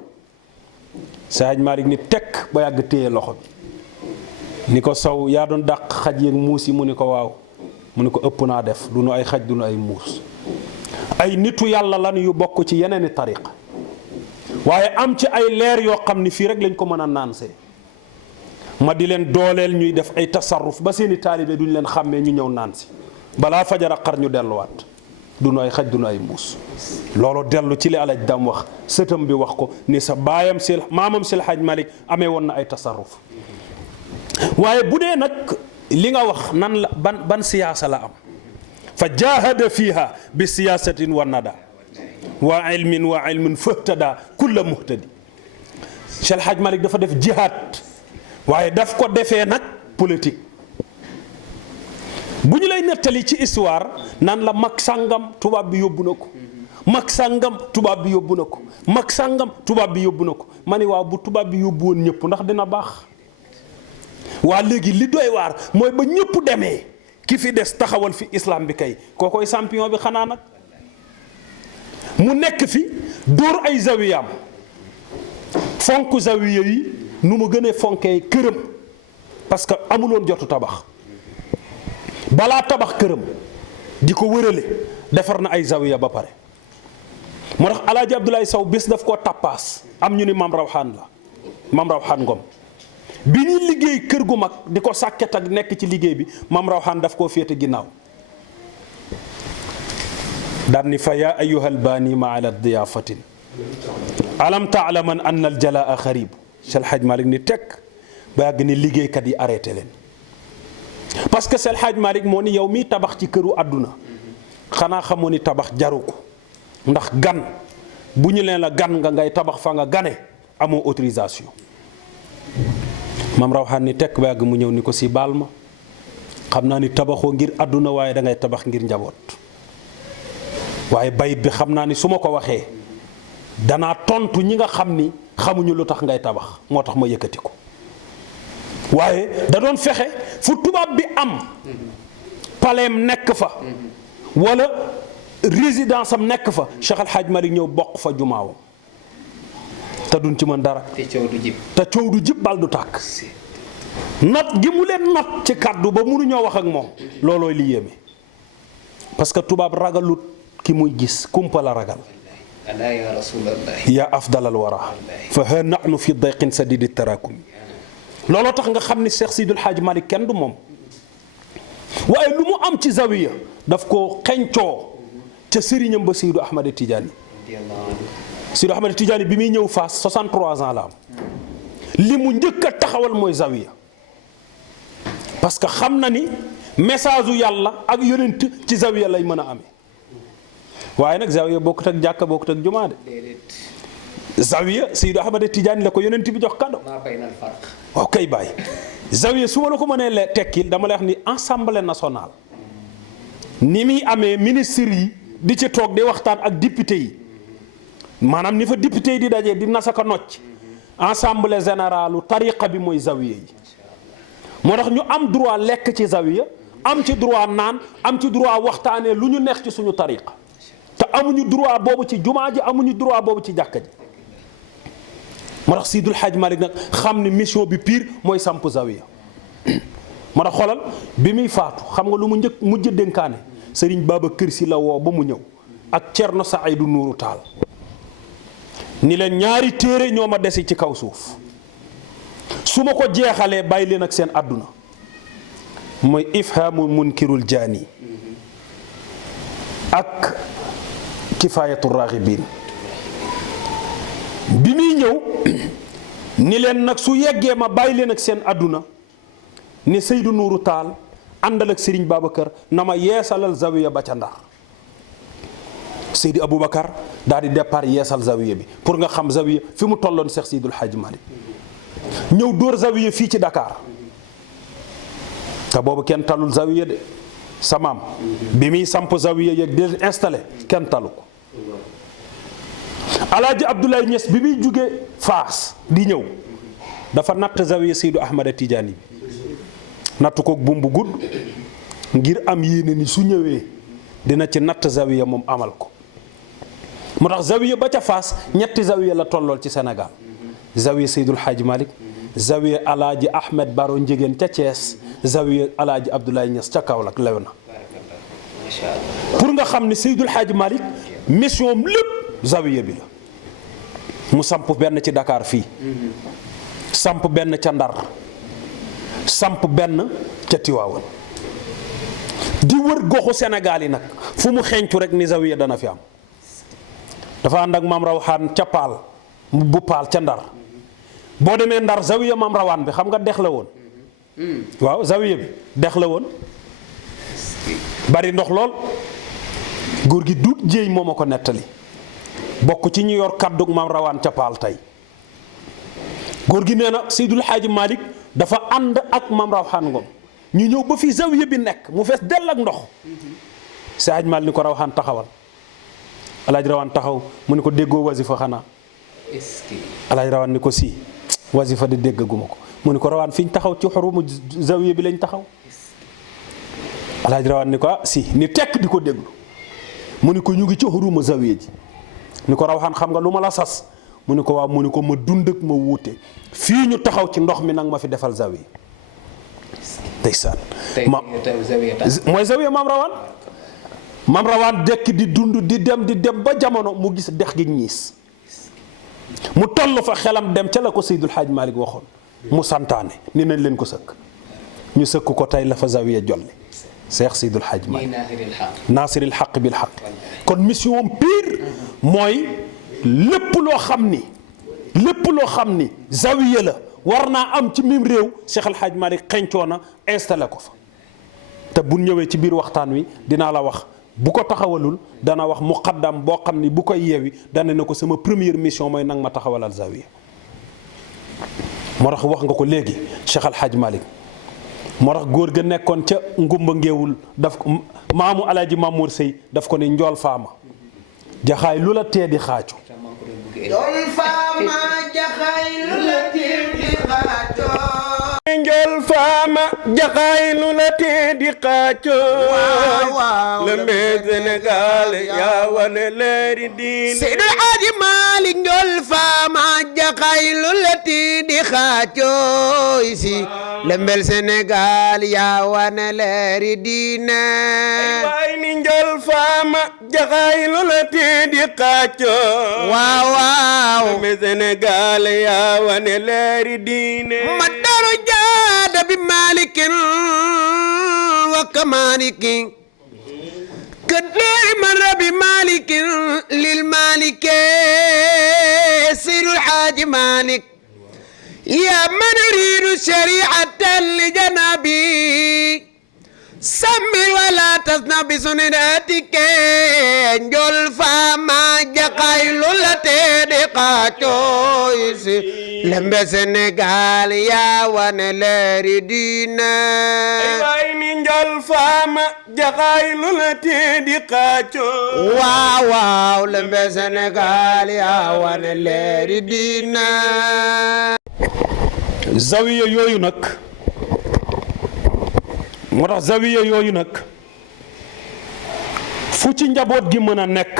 Sëñ Malick ni tekk ba yàgg téye loxo bi ni ko Sow yaa doon dàq xaj yeeg muus yi mu ni ko waaw mu ni ko ëpp naa def du nu ay xaj du nu ay muus ay nitu yàlla lan yu bokk ci yeneeni tariqa waaye am ci ay leer yoo xam ni fii rek lañ ko mën a naansee ma di leen dooleel ñuy def ay tasarruf ba seeni taalibe duñ leen xàmmee ñu ñëw naan si balaa fajara xar ñu delluwaat du nu ay xaj du nu ay muus. loolu dellu ci li alaj dam wax sëtam bi wax ko ni sa baayam si maamam Seydi El Hadji Malick amee woon na ay tasarruf waaye bu dee nag li nga wax nan la ban siyaasa la am fa jahada fiha bi siyaasatin wa nada wa ilmin fahtada kulla muhtadi. Seydi El Hadji Malick dafa def jihaad waaye daf ko defee nag politique. bu ñu lay nettali ci histoire nan la mag sàngam tubaab bi yóbbu na ko mag sàngam tubaab bi yóbbu na ko mag sàngam tubaab bi yóbbu na ko ma ni waaw bu tubaab bi yóbbu woon ñëpp ndax dina baax. waa léegi li doy waar mooy ba ñëpp demee ki fi des taxawal fi islam bi kay kookoy champion bi xanaa nag mu nekk fi dóor ay zawiyaam fonk zawiya yi nu mu gënee fonkee këram parce que amuloon jotu tabax balaa tabax këram di ko wërale defar na ay zawiya ba pare moo tax Alaaji Abdoulaye Sow bés daf koo tappaas am ñu ni Mam Rawxaan la Mam Rawxaan Ngom bi ñuy liggéey kër gu mag di ko sàkket ak nekk ci liggéey bi Mam Rawxaan daf koo féete ginnaaw daan ni fa yaa ayyuhal baani ma ala diyaafatin alam taalaman anna al jalaa xaribu Seydi El Hadji Malick ni tekk ba yàgg ni liggéeykat yi arrêté leen parce que Seydi El Hadji Malick moo ni yow miy tabax ci këru àdduna xanaa xamoo ni tabax jaru ko ndax gan bu ñu leen la gan nga ngay tabax fa nga gane amoo autorisation. Mam Rawxaan ni tekk ba yàgg mu ñëw ni ko si baal ma xam naa ni tabaxoo ngir àdduna waaye da ngay tabax ngir njaboot waaye bayit bi xam naa ni su ma ko waxee danaa tontu ñi nga xam ni xamuñu lu tax ngay tabax moo tax ma yëkkati ko waaye da doon fexe fu tubaab bi am paleem nekk fa wala résidence am nekk fa Cheikh El Hadji Malick ñëw bokk fa jumaawam te duñ ci mën dara te coow du jib bal du tàkk not gi mu leen not ci kàddu ba mënuñoo wax ak moom loolooy li yéeme parce que tubaab ragalut ki muy gis kumpa la ragal alaa ya rasulallah ya afdalal wara fa ha nahnu fi dayqin sadidi tarakum looloo tax nga xam ni Cheikh Sidul Hadji Malick kenn du moom waaye lu mu am ci zawiya daf ko xencoo ca sëriñam ba Seydou Ahmad Tidiane Seydou Ahmad Tidiane bi muy ñëw Fass 63 ans la am li mu njëkk a taxawal mooy zawiya parce que xam na ni message u yàlla ak yonent ci zawiya lay mën a amee waaye nag zawiya bokkut ak jàkka bokkut ak jumaa de zawiya Seydou Ahmad Tidiane la ko yonent bi jox kado waaw kay bàyyi zawiya su ma la ko mënee tekkil dama lay wax ni assemblée nationale ni muy amee ministre yi di ci toog di waxtaan ak député yi maanaam ni fa député yi di dajee di nasaka nocc assemblée générale tariqa bi mooy zawiya yi moo tax ñu am droit lekk ci zawiya am ci droit naan am ci droit waxtaanee lu ñu neex ci suñu tariqa te amuñu droit boobu ci jumaa ji amuñu droit boobu ci jàkka ji moo tax Seydul Hadji Malick nag xam ni mission bi pire mooy samp zawiya moo tax xoolal bi muy faatu xam nga lu mu mujj dénkaane Serigne Babacar Sy la woo ba mu ñëw ak Thierno Saïdou Nourou Tall ni leen ñaari téere ñoo ma desi ci kaw suuf su ma ko jeexalee bàyyi leen ak seen àdduna mooy ifhamu munkirul jaani ak kifayatu raghibin bi muy ñëw ni leen nag su yeggee ma bàyyi leen ak seen àdduna ni Seydou Nourou Tall àndal ak Serigne Babacar na ma yeesalal zawiya ba ca Ndar Seydi Aboubacar daal di départ yeesal zawiya bi pour nga xam zawiya fi mu tolloon Cheikh Seydul Hadji Malick ñëw dóor zawiya fii ci Dakar te boobu kenn talul zawiya de sa maam bi muy samp zawiya yeeg di installé kenn talu ko. Alaaji Abdoulaye Niass bi muy jugee Faas di ñëw dafa natt zawiya Seydou Ahmada Tidiane bi natt ko buum bu gudd ngir am yéene ni su ñëwee dina ci natt zawiya moom amal ko. moo tax zawiya ba ca Faas ñetti zawiya la tollool ci Sénégal zawiya Seydul Hadji Malick zawiya Alaaji Ahmed Baro Njegéen ca Thiès zawiya Alaaji Abdoulaye Niass ca Kaolack lew na. pour nga xam ne Seydul Hadji Malick mission am lépp zawiya bi la. mu samp benn ci Dakar fii samp benn ca Ndar samp benn ca Tiwaawan di wër goxu Sénégal yi nag fu mu xeeñtu rek ni zawiya dana fi am. dafa ànd ak maam Rawaan ca Paal bu Paal ca Ndar boo demee Ndar zawiya maam Rawaan bi xam nga dex la woon waaw zawiya bi dex la woon bari ndox lool góor gi Duut Jéey moo ma ko nettali bokk ci ñu yor kàddug maam Rawaan ca Paal tey góor gi nee na Seydul Xaaji Malick dafa ànd ak maam Rawaan Ngom ñu ñëw ba fi zawiya bi nekk mu fees dell ak ndox si Xaaji Malick ni ko Rawaan taxawal. Alaaji Rawaan taxaw mu ni ko déggoo wasifa xanaa Alaaji Rawaan ni ko si wasifa de déggaguma ko mu ni ko Rawaan fi ñu taxaw ci xurumu zawiya bi lañ taxaw. Alaaji Rawaan ni ko si ni tekk di ko déglu mu ni ko ñu ngi ci xurumu zawiya ji ni ko Rawaan xam nga lu ma la sas mu ni ko waaw mu ni ko ma dund ak ma wuute fii ñu taxaw ci ndox mi nag ma fi defal zawiya ndeysaan mooy zawiya maam Rawaan. Maam Rawaan dekk di dund di dem ba jamono mu gis dex gi ñiis mu toll fa xelam dem ca la ko Seydul Hadji Malick waxoon mu santaane ni nañ leen ko sëkk ñu sëkk ko tey la fa zawiya jolli Seex Seydul Hadji Malick naasiril xaq bil xaq. kon mission am pire mooy lépp loo xam ni zawiya la war naa am ci mim réew Seex al Hadji Malick xencoo na installé ko fa te bu ñëwee ci biir waxtaan wi dinaa la wax. bu ko taxawalul dana wax muqaddam boo xam ni bu koy yeewi dana ne ko sama première mission mooy nang ma taxawalal zawiya moo tax wax nga ko léegi Cheikh Al Hadj Malick moo tax góor ga nekkoon ca ngumba ngeewul daf maamu Alaaji Mamour Sey daf ko ne njool faama jaxaay lu la tee di xaacu njool faama jaxaay lu la tee di xaacu njol faama jaxaay lu la tee di xaacoo lëmbe Sénégal yaa wane leeri diine Seydul Hadji Malick njol faama jaxaay lu la tee di xaacoo si lëmbel Sénégal yaa wane leeri diine waay ni njol faama jaxaay lu la tee di xaacoo waaw lëmbe Sénégal yaa wane leeri diine بمالك وكمالك كدير مر بمالك للمالك سير الحاج مالك يا من يريد شريعة لجنابي سمر ولا تصنع بسنتك نجول فما جقايل لتدقاتويس لمبه سنغال يا ونلري دينا اي نجول فما جقايل لتدقاتو واو لمبه سنغال يا ونلري دينا zawiya yooyu nag moo tax zawiya yooyu nag fu ci njaboot gi mën a nekk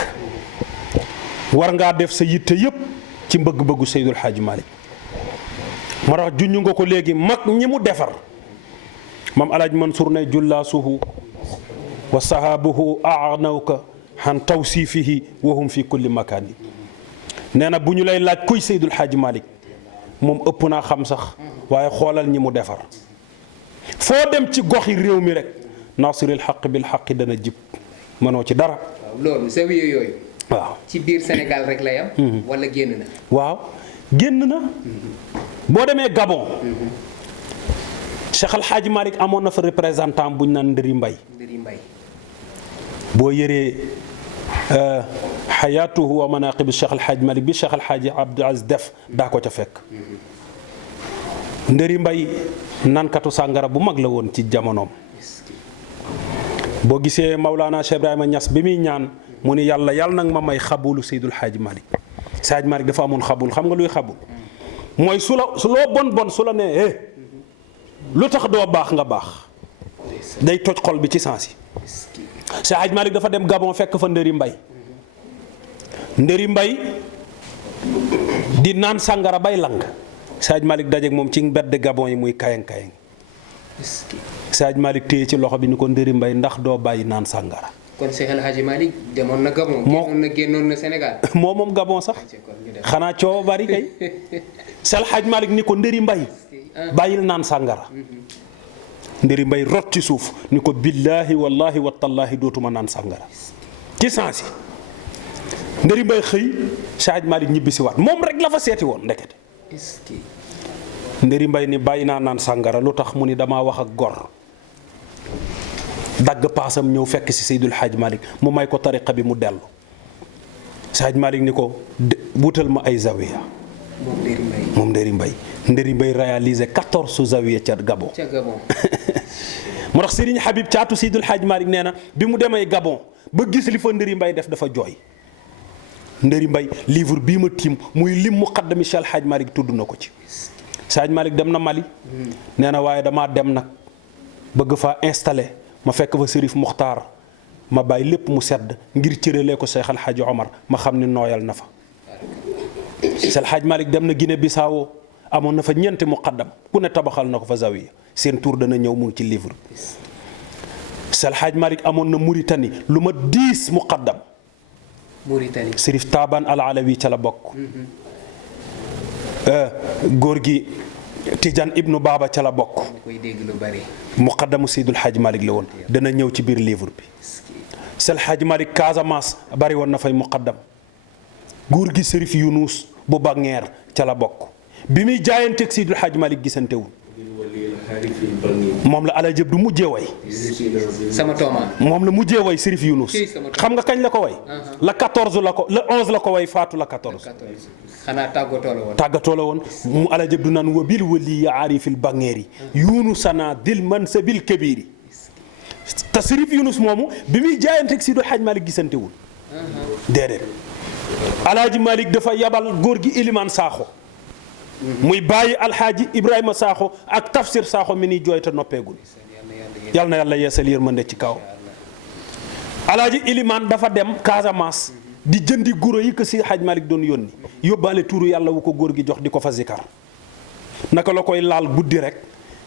war ngaa def sa yitte yépp ci mbëgg-bëggu Seydul Hadji Malick moo tax junñu nga ko léegi mag ñi mu defar maam Alaaji Mansour ne jullaasuhu wa sahabuhu aanawka xan tawsifihi wa hum fi kulli makani nee na bu ñu lay laaj kuy Seydul Hadji Malick moom ëpp naa xam sax waaye xoolal ñi mu defar foo dem ci gox yi réew mi rek nasiril xaq bil xaqi dana jib mënoo ci dara. waaw loolu zawiya yooyu. waaw ci biir Sénégal rek la yam. wala génn na. waaw génn na. boo demee Gabon. Cheikh Al Hadji Malick amoon na fa représentant bu ñu naan Ndëri Mbay. Ndëri Mbay. boo yëree xayaatuhu wa manaqib Cheikh Al Hadji Malick bi Cheikh Al Hadji Abdou Aziz def daa ko ca fekk. Ndëri Mbay nankatu sàngara bu mag la woon ci jamonoom. boo gisee Maulana Cheikh Ibrahima Niass bi muy ñaan mu ni yàlla nag ma may xabulu Seydul Hadji Malick. Hadji Malick dafa amoon xabul xam nga luy xabul mooy su loo bon su la nee lu tax doo baax nga baax day toj xol bi ci sens yi. Cheikh Hadji Malick dafa dem Gabon fekk fa Ndëri Mbay di naan sàngara bay lang. Cheikh Hadji Malick dajeeg moom ci mbedd Gabon yi muy kayang Cheikh Hadji Malick téye ci loxo bi ni ko Ndëri Mbay ndax doo bàyyi naan sàngara. kon Cheikh El Hadji Malick demoon na Gabon. génnoon na Sénégal. moom Gabon sax xanaa coow bari kay. Cheikh El Hadji Malick ni ko Ndëri Mbay bàyyil naan sàngara. Ndëri Mbay rot ci suuf ni ko billaahi wallaahi watallaahi dootuma naan sàngara ci sansi. Ndëri Mbay xëy Cheikh Hadji Malick ñibbisi waat moom rek la fa seeti woon ndekete. Ndëri Mbay ni bàyyi naa naan sàngara lu tax mu ni damaa wax ak gor dagg paasam ñëw fekk si Seydul Hadji Malick mu may ko tariqa bi mu dellu. Cheikh Hadji Malick ni ko wutal ma ay zawiya moom Ndëri Mbay. Ndëri Mbay réalisé 14 zawiya ca Gabon. moo tax Serigne Habib caatu Seydul Hadji Malick nee na bi mu demee Gabon ba gis li fa Ndëri Mbay def dafa jooy. Ndëri Mbay livre bii ma tiim muy lim muqaddami Cheikh El Hadji Malick tudd na ko ci. Cheikh Hadji Malick dem na Mali. nee na waaye damaa dem nag bëgg faa installé ma fekk fa Sérif Muxtaar ma bàyyi lépp mu sedd ngir cëralee ko Cheikh El Hadji Omar ma xam ni nooyal na fa. Cheikh El Hadji Malick dem na Guinée Bissau amoon na fa ñeenti muqaddam ku ne tabaxal na ko fa zawiya seen tour dana ñëw mu ngi ci livre bi. Cheikh El Hadji Malick amoon na Mauritanie lu ma 10 muqaddam. Mauritanie Sérif Taban al Alawi ca la bokk. góor gi Tidiane Ibnu Baba ca la bokk. koy dégg lu bari. muqaddamu Seydul Hadji Malick la woon dana ñëw ci biir livre bi. Cheikh El Hadji Malick Casamance bari woon na fay muqaddam. góor gi Sérif Younous bu Bangeer ca la bokk bi muy jaayanteeg Seydul Hadji Malick gisantewul moom la Alaaji Abdu mujjee way. sama tooma moom la mujjee way Sérif Younous xam nga kañ la ko way. la 14 la ko la 11 la ko way faatu la 14. xanaa tàggatoo la woon mu Alaaji Abdu naan wa bil wali aarifil Bangeeri Younusana dil mansabil kabiri. te Sérif Younous moomu bi muy jaayanteeg Seydul Hadji Malick gisantewul déedéet. Alaaji Malick dafa yabal góor gi Ilimaan Saaxo muy bàyyi alxaaji Ibrahima Saaxo ak Tafsir Saaxo mi ni jooy te noppeegul. yal na yàlla yeesal yërmande ci kaw. Alaaji Ilimaan dafa dem Casamance di jëndi guro yi ko si Hadji Malick doon yónni yóbbaale tuuru yàlla wu ko góor gi jox di ko fa zikar. naka la koy laal guddi rek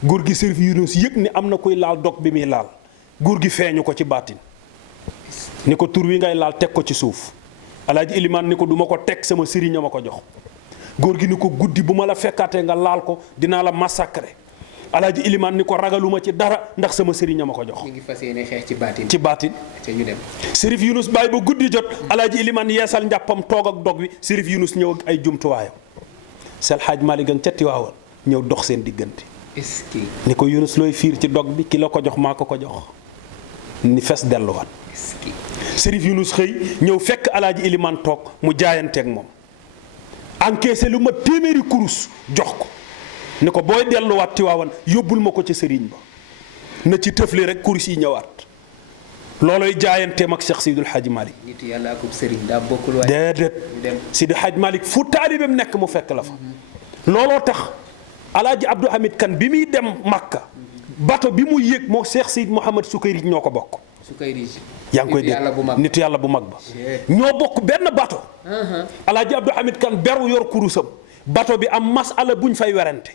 góor gi Sérif Younous yëg ni am na koy laal dog bi muy laal góor gi feeñu ko ci baatin ni ko tur wi ngay laal teg ko ci suuf. Alaaji Ilimaan ni ko du ma ko teg sama sëriñ ma ko jox góor gi ni ko guddi bu ma la fekkaatee nga laal ko dinaa la massacrer. Alaaji Ilimaan ni ko ragaluma ci dara ndax sama sëriñ ma ko jox. mi ngi fas yéene xeex ci baatin. ci baatin. te ñu dem. Sérif Younous bàyyi ba guddi jot Alaaji Ilimaan yeesal njàppam toog ak dog wi Sérif Younous ñëw ak ay jumtuwaayam. Cheikh El Hadji Malick ca Tiwaawan ñëw dox seen diggante. est-ce que. ni ko Younous looy fiir ci dog bi ki la ko jox maa ko jox ni fes delluwaat. est-ce que. Sérif Younous xëy ñëw fekk Alaaji Ilimaan toog mu jaayanteeg moom encaissé lu ma téeméeri kurus jox ko ni ko booy delluwaat Tiwaawan yóbbul ma ko ca sëriñ ba na ci tëfli rek kurus yi ñëwaat looloy jaayanteem ak Cheikh Seydul Hadji Malick. nitu yàlla akub sëriñ daa bokkul waaye. déedéet Seydul Hadji Malick fu taalibeem nekk mu fekk la fa. looloo tax Alaaji Abdou Hamid Kan bi muy dem Makka bato bi mu yéeg moo Cheikh Seyd Mouhamed Sukayrij ñoo ko bokk. Sukayrij. yaa ngi koy dégg nitu yàlla bu mag ba ñoo bokk benn bato. Alaaji Abdou Hamid Kan beru yor kurusam bato bi am masala buñ fay werante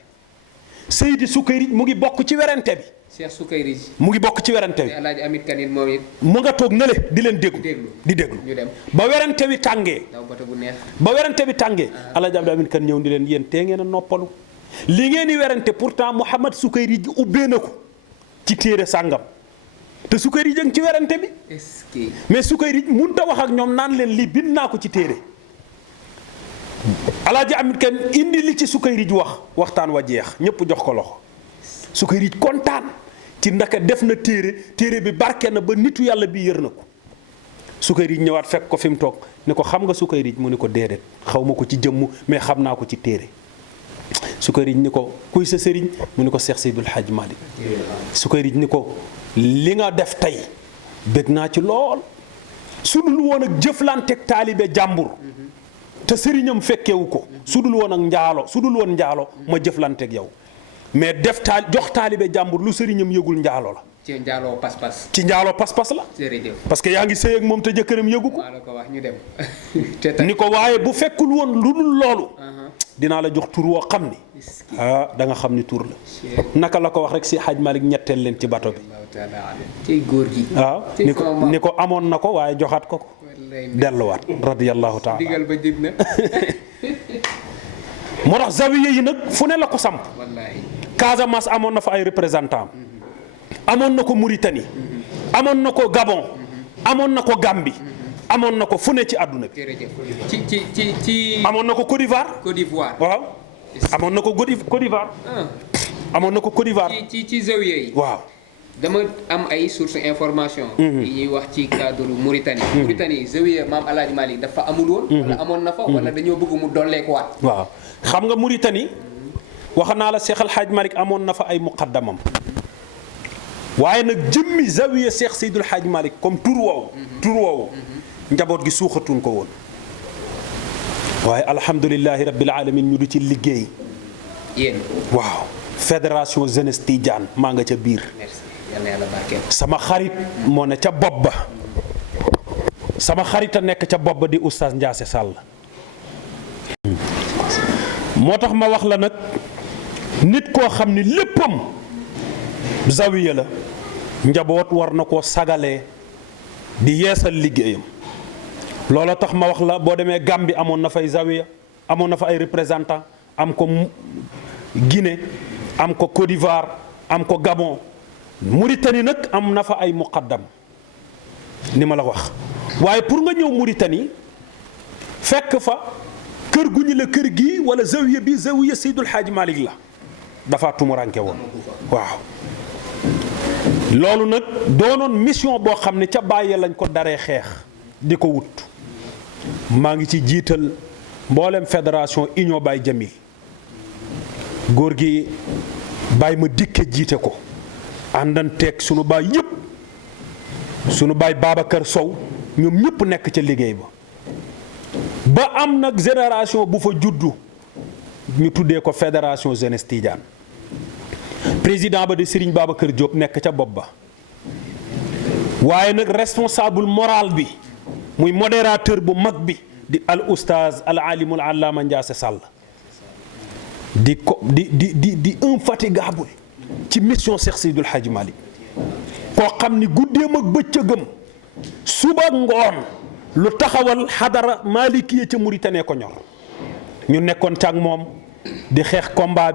Seydi Sukayrij mu ngi bokk ci werante bi. Cheikh Sukayrij mu ngi bokk ci werante bi. Alaaji Hamid Kan moom it. mu nga toog nële di leen déglu di déglu. ñu dem ba werante wi tàngee. daw bato bu neex. ba werante bi tàngee. Alaaji Abdou Hamid Kan ñëw di leen yéen tee ngeen a noppalu. li ngeen di werante pourtant Mouhamed Sukayrij ubbee na ko ci téere sàngam. te Sukayrij jëng ci werante bi. est-ce que. mais Sukayrij mënut a wax ak ñoom naan leen lii bind naa ko ci téere. Alaaji Hamid Kan indi li ci Sukayrij waxtaan wa jeex ñëpp jox ko loxo. Sukayrij kontaan ci ndaka def na téere bi barke na ba nitu yàlla bi yër na ko. Sukayrij ñëwaat fekk ko fi mu toog ne ko xam nga Sukayrij mu ni ko déedéet xaw ma ko ci jëmm mais xam naa ko ci téere. Sukayrij ni ko kuy sa sëriñ mu ni ko Cheikh Seydul Hadji Malick. Sukayrij ni ko li nga def tey bég naa ci lool su dul woon ak jëflanteeg taalibe jàmbur te sëriñam fekkewu ko su dul woon ak njaalo su dul woon njaalo ma jëflanteeg yow mais jox taalibe jàmbur lu sëriñam yëgul njaalo la. ci njaaloo pas-pas. ci njaaloo pas-pas la. jërëjëf. parce que yaa ngi sëy ak moom te jëkkëram yëgu ko. maa la ko wax ñu dem. ni ko waaye bu fekkul woon lu dul loolu. dinaa la jox tur woo xam ni. da nga xam ni tur la. naka la ko wax rek si Hadj Malick ñetteel leen ci bato bi. tey góor gi. waaw ni ko amoon na ko waaye joxaat ko ko. delluwaat radiyallahu taala. digal ba jib na. moo tax zawiya yi nag fu ne la ko samp. wallaahi. Casamance amoon na fa ay représentant amoon na ko Mauritanie amoon na ko Gabon amoon na ko Gambie amoon na ko fu ne ci àdduna bi. jërëjëf ci. amoon na ko Côte d'Ivoire. Côte d'Ivoire. waaw amoon na ko Côte d'Ivoire. amoon na ko Côte d'Ivoire. ci zawiya yi. waaw. dama am ay source information. yi ñuy wax ci cadre Mauritanie. Mauritanie zawiya maam El Hadj Malick dafa amul woon. wala amoon na fa. wala dañoo bëgg mu dolleekuwaat. waaw xam nga Mauritanie wax naa la Cheikh El Hadj Malick amoon na fa ay muqaddamam waaye nag jëmmi zawiya Cheikh Seydul Hadj Malick comme tur woowu njaboot gi suuxatuñ ko woon waaye alhamdulilahi rabbil alamin ñu du ci liggéey. yéen. waaw fédération jeunesse Tidiane maa nga ca biir. merci yal na yàlla barkeel. sama xarit moo ne ca bopp ba sama xarit a nekk ca bopp ba di oustaz Ndiasse Sall moo tax ma wax la nag nit koo xam ni léppam zawiya la njaboot war na koo sagalee di yeesal liggéeyam loola tax ma wax la boo demee Gambie amoon na fay zawiya amoon na fa ay représentant am ko Guinée am ko Côte d'Ivoire am ko Gabon Mauritanie nag am na fa ay muqaddam ni ma la wax waaye pour nga ñëw Mauritanie fekk fa kër gu ñu la kër gi wala zawiya bi zawiya Seydul Hadji Malick la dafa tumuranke woon waaw loolu nag doonoon mission boo xam ne ca bàyyee lañ ko daree xeex di ko wut maa ngi ci jiital mboolem fédération Union Baye Jamil góor gi Baye ma dikke jiite ko àndanteeg sunu baay yëpp sunu baay Babacar Sow ñoom ñëpp nekk ca liggéey ba am nag génération bu fa juddu ñu tuddee ko fédération jeunesse Tidiane président ba di Serigne Babacar Diop nekk ca bopp ba waaye nag responsable moral bi muy modérateur bu mag bi di al oustaz al alimul allama Ndiasse Sall di infatigable ci mission Cheikh Seydul Hadji Malick koo xam ni guddeem ak bëccëgam suba ngoon lu taxawal xadara malikiya ca Mauritanie ko ñor ñu nekkoon ca ak moom di xeex combat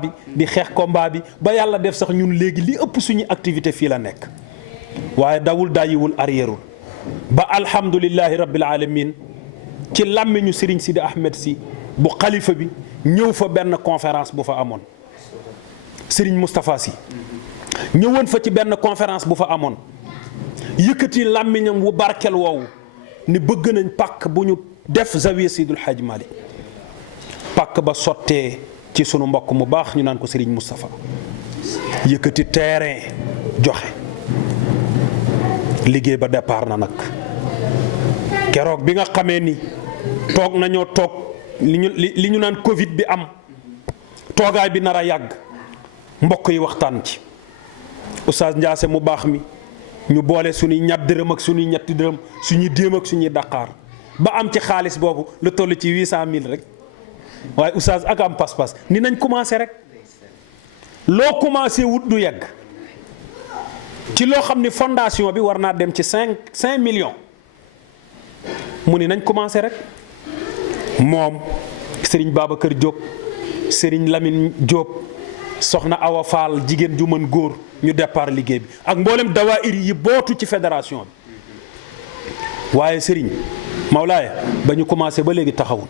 bi ba yàlla def sax ñun léegi li ëpp suñu activité fii la nekk waaye dawul daayiwul arrièreul ba alhamdulillahi rabbil alamin ci làmmiñu Serigne Sidi Ahmed si bu xalifa bi ñëw fa benn conférence bu fa amoon Serigne Moustapha si ñëwoon fa ci benn conférence bu fa amoon yëkkati làmmiñam wu barkel woowu ni bëgg nañ pàkk bu ñu def zawiya Seydul Hadji Malick pàkk ba sottee ci sunu mbokk mu baax ñu naan ko Serigne Moustapha yëkkati terrain joxe liggéey ba départ na nag keroog bi nga xamee ni toog nañoo toog li ñu naan Covid bi am toogaay bi nar a yàgg mbokk yi waxtaan ci Oustaz Ndiasse mu baax mi ñu boole suñuy ñat dërëm ak suñuy ñetti dërëm suñuy déem ak suñuy daqaar ba am ci xaalis boobu lu toll ci 800000 rek waaye Oustaz ak am pas-pas ni nañ commencé rek loo commencé wut du yegg ci loo xam ni fondation bi war naa dem ci 5 millions mu ni nañ commencé rek moom Serigne Babacar Diop Serigne Lamine Diop soxna Awa Fall jigéen ju mën góor ñu départ liggéey bi ak mboolem dawaayir yi bootu ci fédération bi waaye Serigne Mawlaaya ba ñu commencé ba léegi taxawul.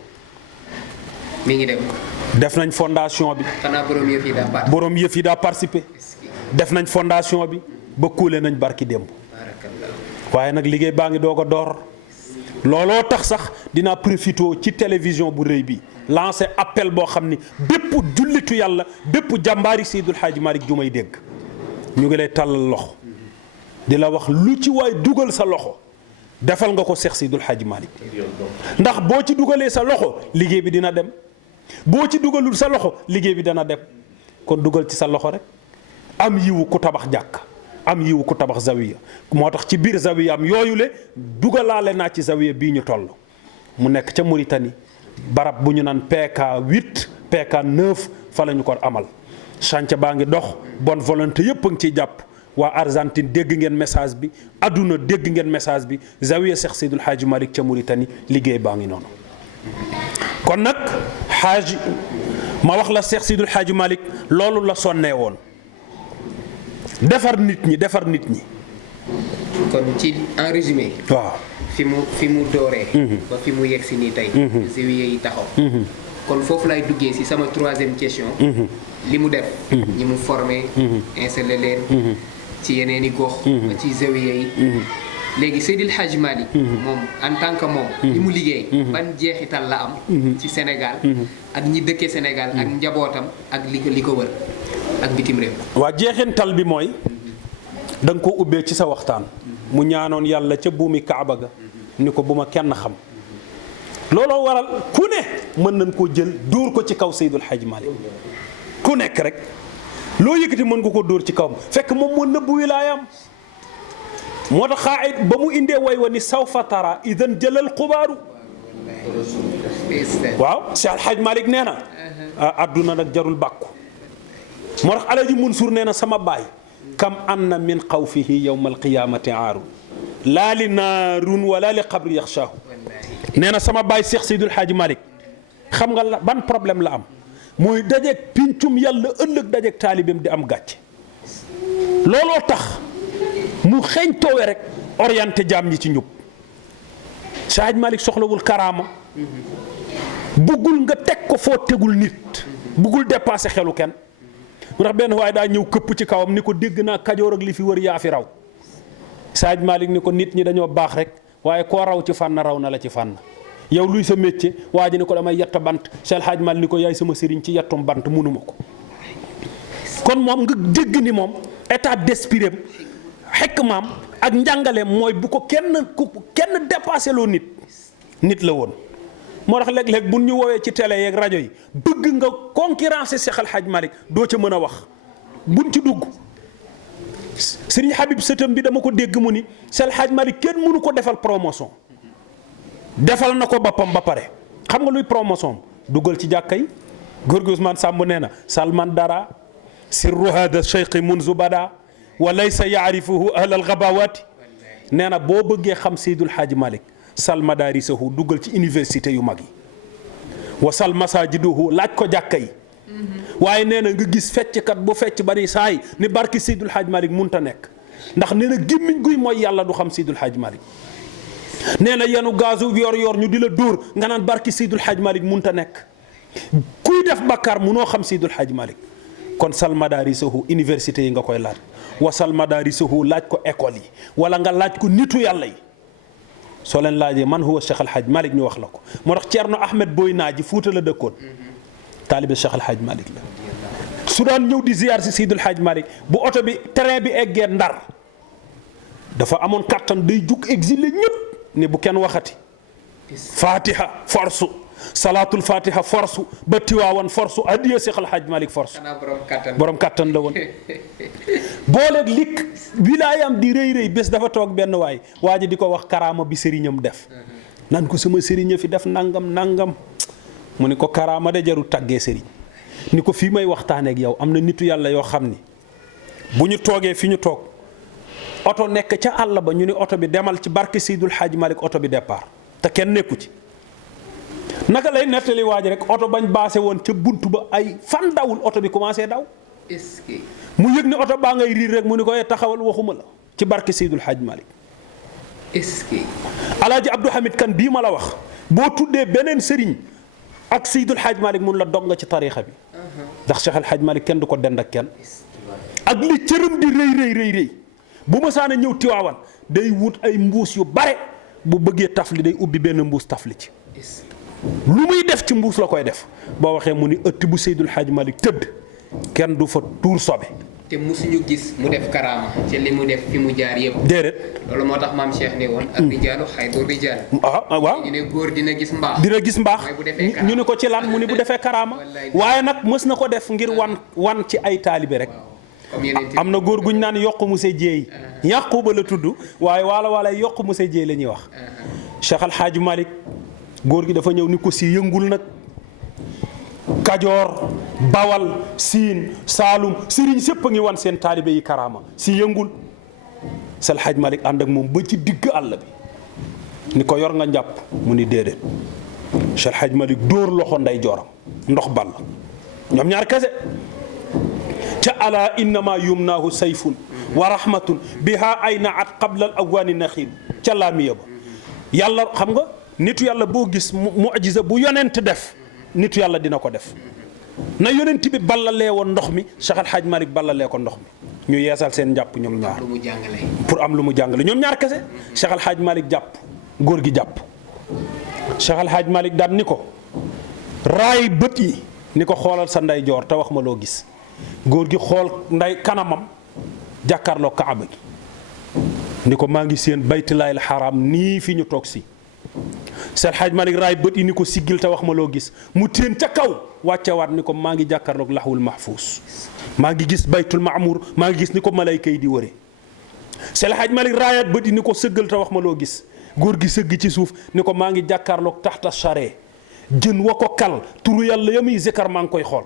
mi ngi dem. def nañ fondation bi. xanaa borom yëf yi daa participer. def nañ fondation bi ba kuule nañ barki démb. waaye nag liggéey baa ngi doog a door. looloo tax sax dinaa profité ci télévision bu rëy bi lancé appel boo xam ni bépp jullitu yàlla bépp jàmbaari Seydul Hadji Malick ju may dégg ñu ngi lay tàllal loxo di la wax lu ci waay dugal sa loxo defal nga ko Seex Seydul Xaaji Malik ndax boo ci dugalee sa loxo liggéey bi dina dem boo ci dugalul sa loxo liggéey bi dana dem kon dugal ci sa loxo rek am yiwu ku tabax jàkk am yiwu ku tabax zawiya moo tax ci biir zawiya am yooyu le dugalaale naa ci zawiya bii ñu toll mu nekk ca Mauritanie barab bu ñu naan PK 8 PK 9 fa la ñu ko amal chantier baa ngi dox bonne volonté yëpp a ngi ciy jàpp waa Argentine dégg ngeen message bi adduna dégg ngeen message bi zawiya Cheikh Seydul Hadji Malick ca Mauritanie liggéey baa ngi noonu kon nag xaaj ma wax la Cheikh Seydul Hadji Malick loolu la sonnee woon defar nit ñi kon ci en résumé waaw fi mu dooree ba fi mu yegg si nii tey zawiya yi taxaw kon foofu lay duggee si sama troisième question li mu def ñi mu formé installé leen ci yeneeni gox ba ci zawiya yi léegi Seydil Hadji Malick moom en tant que moom li mu liggéey ban jeexital la am ci Sénégal ak ñi dëkkee Sénégal ak njabootam ak li ko wër ak bitim réew waa jeexintal bi mooy da nga ko ubbee ci sa waxtaan mu ñaanoon yàlla ca buumi Kaaba ga ni ko bu ma kenn xam looloo waral ku ne mën nañ koo jël dóor ko ci kaw Seydil Hadji Malick ku nekk rek loo yëkkati mën nga ko dóor ci kawam fekk moom moo nëbbu wilaayam moo tax xaayit ba mu indee way wa ni sawfa tara idan jëlal xubaaru waaw Cheikh Hadji Malick nee na adduna nag jarul bàkku moo tax Alaji Mansour nee na sama baay kam anna min xawfihi yawma alqiyamati aaru laa li naarun wala li qabri yaxshaahu nee na sama baay Cheikh Seydil Hadji Malick xam nga la ban problème la am mooy dajeeg pincum yàlla ëllëg dajeeg taalibeem di am gàcce looloo tax mu xeeñ toowe rek orienté jaam ñi ci njub Cheikh Hadji Malick soxlawul karaama buggul nga teg ko foo tegul nit buggul dépassé xelu kenn mu tax benn waaye daa ñëw këpp ci kawam ni ko dégg naa Kajoor ak li fi wër yaa fi raw Cheikh Hadji Malick ni ko nit ñi dañoo baax rek waaye koo raw ci fànn raw na la ci fànn yow luy sa métier waa ji ni ko damay yett bant Cheikh Hadji Malick ni ko yaay sama sëriñ ci yettum bant munuma ko kon moom nga dégg ni moom état d'esprit am xekk maam ak njàngaleem mooy bu ko kenn dépassé loo nit la woon moo tax léeg-léeg bu ñu woowee ci télé yeeg rajo yi bëgg nga concurrencer Cheikh Al Hadji Malick doo ca mën a wax buñ ci dugg Serigne Habib sëtam bi dama ko dégg mu ni Cheikh Al Hadji Malick kenn mënu ko defal promotion defal na ko boppam ba pare xam nga luy promotion duggal ci jàkka yi góor gi Ousmane Samb nee na salman dara sirru hada cheikhi munzu bada wa laysa yaarifuhu ahlal gabawaati nee na boo bëggee xam Seydul Hadji Malick sal madarisahu duggal ci université yu mag yi wa sal masajiduhu laaj ko jàkka yi waaye nee na nga gis fecckat bu fecc ba ni saay ni barki Seydul Hadji Malick munta nekk ndax nee na gémmiñ guy mooy yàlla du xam Seydul Hadji Malick nee na yenu gazu yor ñu di la dóor nga naan barki Seydul Hadji Malick munta nekk kuy def bakkaar munoo xam Seydul Hadji Malick kon sal madarisahu université yi nga koy laaj wa sal madarisahu laaj ko école yi wala nga laaj ko nitu yàlla yi soo leen laajee man huwa Cheikh Al Hadji Malick ñu wax la ko moo tax Thierno Ahmed Boy Naaji Fuuta la dëkkoon taalibe Cheikh Al Hadji Malick la su daan ñëw di ziar si Seydul Hadji Malick bu oto bi train bi eggee Ndar dafa amoon kattan day jug exilé ñëpp ne bu kenn waxati fatiha force salaatul fatiha force ba Tiwaawan force addiya Cheikh Al Hadji Malick force borom kattan la woon booleeg lik wilaayam di rëy bés dafa toog benn waay waa ji di ko wax karaama bi sëriñam def nan ko sama sëriñ fi def nangam mu ni ko karaama de jarul tàggee sëriñ ni ko fii may waxtaanee ak yow am na nitu yàlla yoo xam ni bu ñu toogee fi ñu toog oto nekk ca àll ba ñu ni oto bi demal ci barke Seydul Hadji Malick oto bi départ te kenn nekku ci naka lay nettali waaj rek oto bañ baase woon ca buntu ba ay fan dawul oto bi commencé daw est-ce que mu yëg ni oto baa ngay riir rek mu ni ko taxawal waxuma la ci barke Seydul Hadji Malick est-ce que Alaaji Abdou Hamid Kan bii ma la wax boo tuddee beneen sëriñ ak Seydul Hadji Malick mun la dog nga ci tariixa bi ndax Cheikh Al Hadji Malick kenn du ko dend ak kenn ak li cëram di rëy bu ma saana ñëw Tiwaawan day wut ay mbuus yu bare bu bëggee tafli day ubbi benn mbuus tafli ci lu muy def ci mbuus la koy def boo waxee mu ni ëtt bu Seydul Hadji Malick tëdd kenn du fa tuur sobe te musuñu gis mu def karaama ci li mu def fi mu jaar yëpp. déedéet. loolu moo tax maam Cheikh ne woon. ak rijaalu xayru rijaal. waaw ñu ne góor dina gis mbaax. dina gis mbaax mooy bu defee karaama. ñu ne ko ci lan mu ni bu defee karaama. waaye nag mës na ko def ngir wan ci ay taalibe rek. comme yeneen am na góor guñ naan yokku mu sa jéey. yàqu ba la tudd waaye wala yokku mu sa jéey la ñuy wax. Cheikh Al Hadj Malick góor gi dafa ñëw ni ko si yëngul nag. Kajoor Bawal Siin Saalum Sëriñ sépp a ngi wan seen taalibe yi karaama si yëngul Sel Hadj Malick ànd ak moom ba ci digg àll bi ni ko yor nga njàpp mu ni déedéet Sel Hadj Malick dóor loxo nday jooram ndox ball ñoom ñaar kese ca ala innama yumnaahu sayfun wa rahmatun biha ayna at qabla al awaani naxiil ca laamiya ba yàlla xam nga nitu yàlla boo gis mu'jiza bu yonent def nitu yàlla dina ko def na yonent bi ballalee woon ndox mi Cheikh Al Hadj Malick ballalee ko ndox mi ñu yeesal seen njàpp ñoom ñaar pour am lu mu jàngale ñoom ñaar kese Cheikh Al Hadj Malick jàpp góor gi jàpp Cheikh Al Hadj Malick daan ni ko raay bët yi ni ko xoolal sa ndeyjoor te wax ma loo gis góor gi xool nday kanamam jàkkaarloo kaaba gi ni ko maa ngi seen baytullaahil xaraam nii fi ñu toog si Sel Hadj Malick raay bët yi ni ko siggil te wax ma loo gis mu téen ca kaw wàccewaat ni ko maa ngi jàkkaarloog laxwul mahfuus maa ngi gis baytul maamuur maa ngi gis ni ko malayka yi di wëre Sel Hadj Malick raayaat bët yi ni ko sëggal te wax ma loo gis góor gi sëgg ci suuf ni ko maa ngi jàkkaarloog taxta charee jën wa ko kal turu yàlla ya muy zikar maa ngi koy xool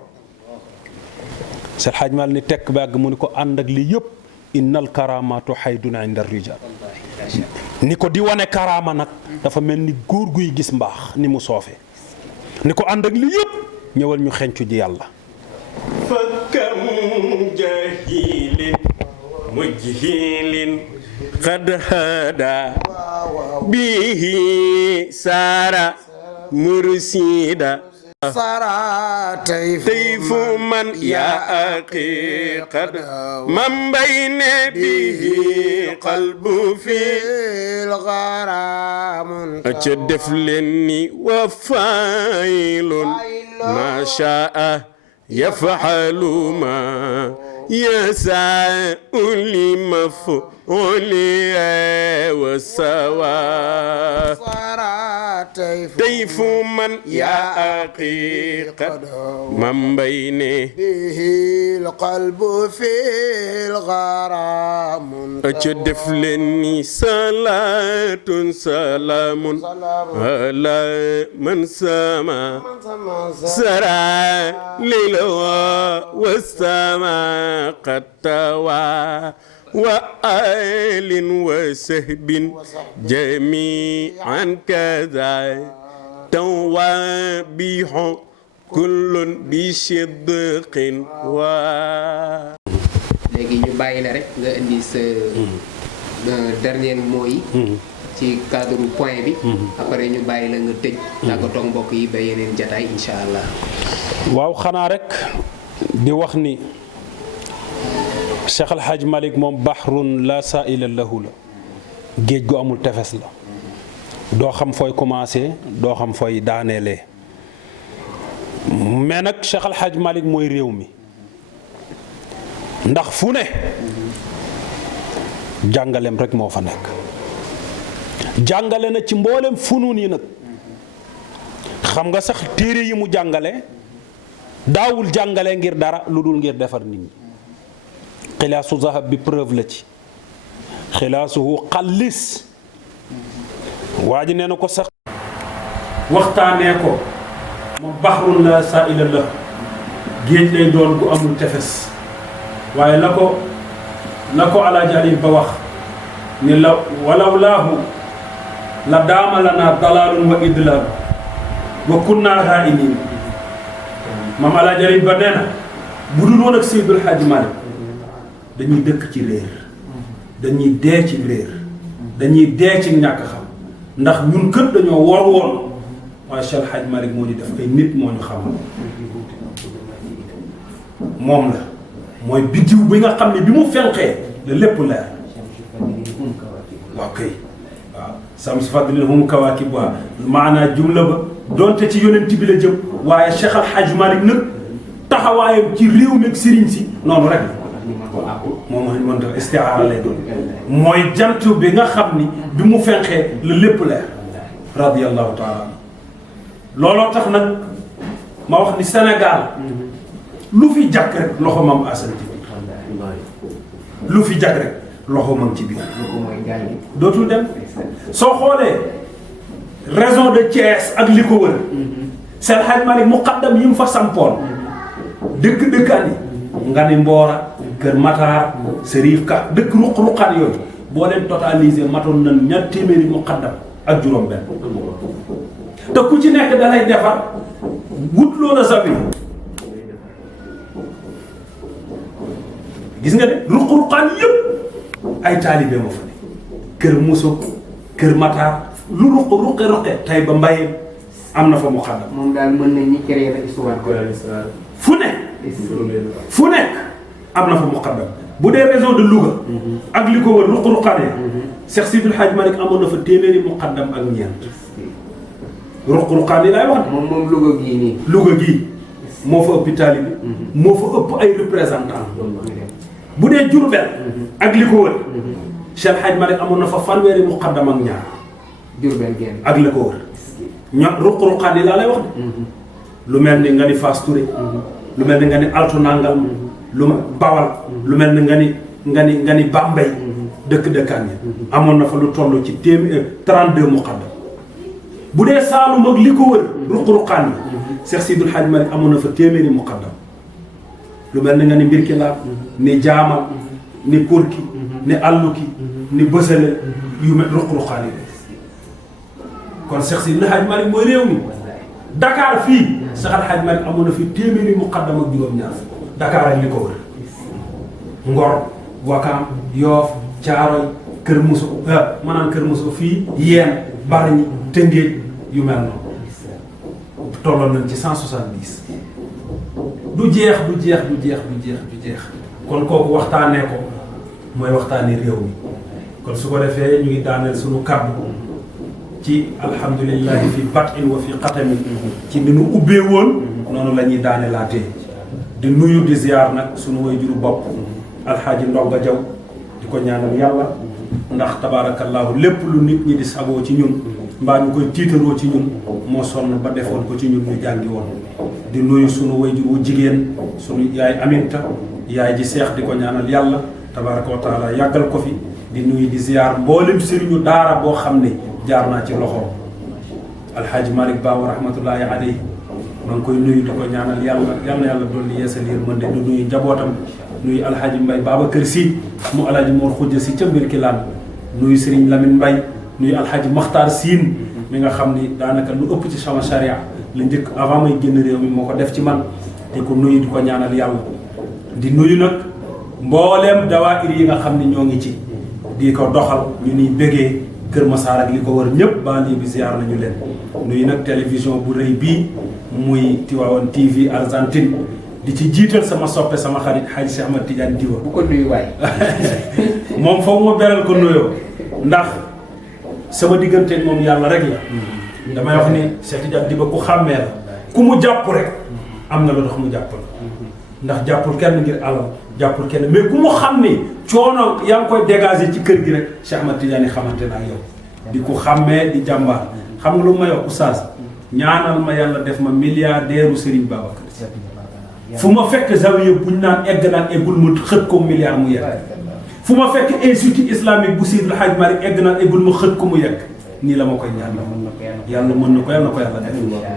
Sel Hadj Malick ni tekk ba àgg mu ni ko ànd ak li yëpp innal karamaatu haydun inda rijal ni ko di wane karaama nag dafa mel ni góor guy gis mbaax ni mu soofe ni ko ànd ak li yëpp ñëwal ñu xencu ji yàlla fakkam jahilin mujhilin qad hada bihi sara mursida sara tayfu man ya aqi qad man bayna bihi qalbu fi الغرام ca def leen ni wa faylun ma shaa yaf'alu ma yasa'u li maf'uli wa sawa tayfu man ya aqiqat man bayne bihi alqalbu fi algharam ca def leen ni salatun salamun ala man sama sara lilawa wasama qattawa wa alin wa sahbin jami'an kaza tawabihu kullun bi sidqin wa léegi ñu bàyyi la rek nga indi sa dernier mot yi ci cadre point bi après ñu bàyyi la nga tëj tàggatoo mbokk yi ba yeneen jataay insha allah. waaw xanaa rek di wax ni Cheikh Al Hadj Malick moom bahrun la saa'ila lahu la géej gu amul tefes la doo xam fooy commencé doo xam fooy daaneelee mais nag Cheikh Al Hadj Malick mooy réew mi ndax fu ne jàngaleem rek moo fa nekk jàngale na ci mboolem funuun yi nag xam nga sax téere yi mu jàngale daawul jàngale ngir dara lu dul ngir defar nit ñi xilaasu zahab bi preuve la ci xilaasuhu xallis waa ji nee na ko sax waxtaanee ko moom baxrun la saa'ila la géej lay doon gu amul tefes waaye la ko alaaji Ali ba wax ni la walaw laahu la daama lana dalaalun wa idlaal wa kunna haa'iniin maam alaaji Ali ba nee na bu dul woon ak Seydul Haaji Maalik dañuy dëkk ci réer dañuy dee ci réer dañuy dee ci ñàkk xam ndax ñun kët dañoo war woon waaye Cheikh Hadj Malick moo ñu def ay nit moo ñu xamal moom la mooy biddiw bi nga xam ne bi mu fenqee la lépp leer waaw kay waaw sam si fadlin hum kawaakib waa maanaa jumla ba donte ci yonent bi la jëm waaye Cheikh Al Hadj Malick nag taxawaayam ci réew mi ak sëriñ si noonu rek moom mën ta istiaara lay doon mooy jant bi nga xam ni bi mu fenqee la lépp leer radiyallahu taala looloo tax nag ma wax ni Sénégal lu fi jàkk rek loxo mam Assane ci biir lu fi jàkk rek loxo mam ci biir dootul dem soo xoolee région de Thiès ak li ko wër Seydi Hadji Malick muqaddam yi mu fa sampoon dëkkaan yi nga ni Mboora Kër Matar Serif Ka dëkk ruq-ruqaan yooyu boo leen totalisé matoon na ñaar téeméeri muqaddam ak juróom benn te ku ci nekk dalay defar wut loola sabi gis nga de ruq-ruqaan yëpp ay taalibe ma fa ne Kër Mousso Kër Matar lu ruqe tay ba Mbaye am na fa muqaddam moom daal mën nañ ñi créer la histoire fu nekk am na fa muqaddam bu dee région de Louga ak li ko wër ruq-ruqaan yi Cheikh Sidil Hadj Malick amoon na fa téeméeri muqaddam ak ñeent ruq-ruqaan yi laay wax de moom Louga gii nii Louga gii moo fa ëpp taalibe moo fa ëpp ay représentant bu dee Diourbel ak li ko wër Cheikh Hadj Malick amoon na fa fanweeri muqaddam ak ñaar Diourbel genn ak li ko wër ño ruq-ruqaan yi laa lay wax de lu mel ni nga ni Fass Touré lu mel ni nga ni Alto Nangal lu Bawal lu mel ni nga ni Bambey dëkkaan yi amoon na fa lu toll ci 32 muqaddam bu dee Saalum ak li ko wër ruq-ruqaan yi Cheikh Sidul Hadj Malick amoon na fa téeméeri muqaddam lu mel ni nga ni Mbirkilaat ni Jaamal ni Korki ni Alluki ni Bësale yu mel ruq-ruqaan yi kon Cheikh Sidul Hadj Malick mooy réew mi Dakar fii Cheikh Al Hadj Malick amoon na fi téeméeri muqaddam ak juróom-ñaar Dakar ak li ko wër Ngor Wakaam Yoof Caaroy Kër Mousso maanaam Kër Mousso fii Yeen Bargny Tëngéej yu mel noonu tolloon nañ ci 170 du jeex kon kooku waxtaanee ko mooy waxtaanee réew mi kon su ko defee ñu ngi daaneel suñu kàddu ci alhamdulillahi fi batin wa fi xatami ci ni nu ubbee woon noonu la ñuy daane laatee di nuyu di ziar nag suñu way juru bopp alxaaji Ndonga Jaw di ko ñaanal yàlla ndax tabaarakallaahu lépp lu nit ñi di sagoo ci ñun mbaa ñu koy tiitaroo ci ñun moo sonn ba defoon ko ci ñun ñu jàngi woon di nuyu suñu way juru jigéen suñu yaay Aminta yaay ji seex di ko ñaanal yàlla tabaaraka wa taala yàggal ko fi di nuyu di ziar mboolem sëriñu daara boo xam ne jaar naa ci loxo alxaaji Malick Ba wa rahmatullahi alayhi maa ngi koy nuyu di ko ñaanal yàlla dolli yeesal yërmande di nuyu njabootam nuyu alxaaji Mbay Babacar Si mu alxaaji Mor Xujja Si ca Mbirkilaan nuyu Serigne Lamine Mbay nuyu alxaaji Maxtaar Siin mi nga xam ni daanaka lu ëpp ci sama charia la njëkk avant may génn réew mi moo ko def ci man di ko nuyu di ko ñaanal yàlla di nuyu nag mbooleem dawaayir yi nga xam ni ñoo ngi ci di ko doxal ñu niy bégee Kër Massar ak li ko wër ñëpp banlieue bi ziar nañu leen nuyu nag télévision bu rëy bii muy Tivaouane TV Argentine di ci jiital sama soppe sama xarit Hadji Cheikh Ahmad Tidiane Diwa bu ko nuyu waay moom foog ma beral ko nuyoo ndax sama diggante moom yàlla rek la damay wax ni Cheikh Tidiane Diwa ku xàmmee la ku mu jàpp rek am na lu tax mu jàpp la ndax jàppul kenn ngir alal jàppul kenn mais ku mu xam ni coono yaa ngi koy dégager ci kër gi rek Cheikh Ahmad Tidiane xamante na ak yow di ko xàmmee di jàmbaar xam nga lu ma wax oustaz ñaanal ma yàlla def ma milliardaire Serigne Babacar fu ma fekk zawiya buñ naan egg naan eggul mu xët ko milliard mu yegg fu ma fekk institut islamique bu Seydil Hadj Malick egg naan eggul mu xët ko mu yegg nii la ma koy ñaan yàlla mën na ko yàlla def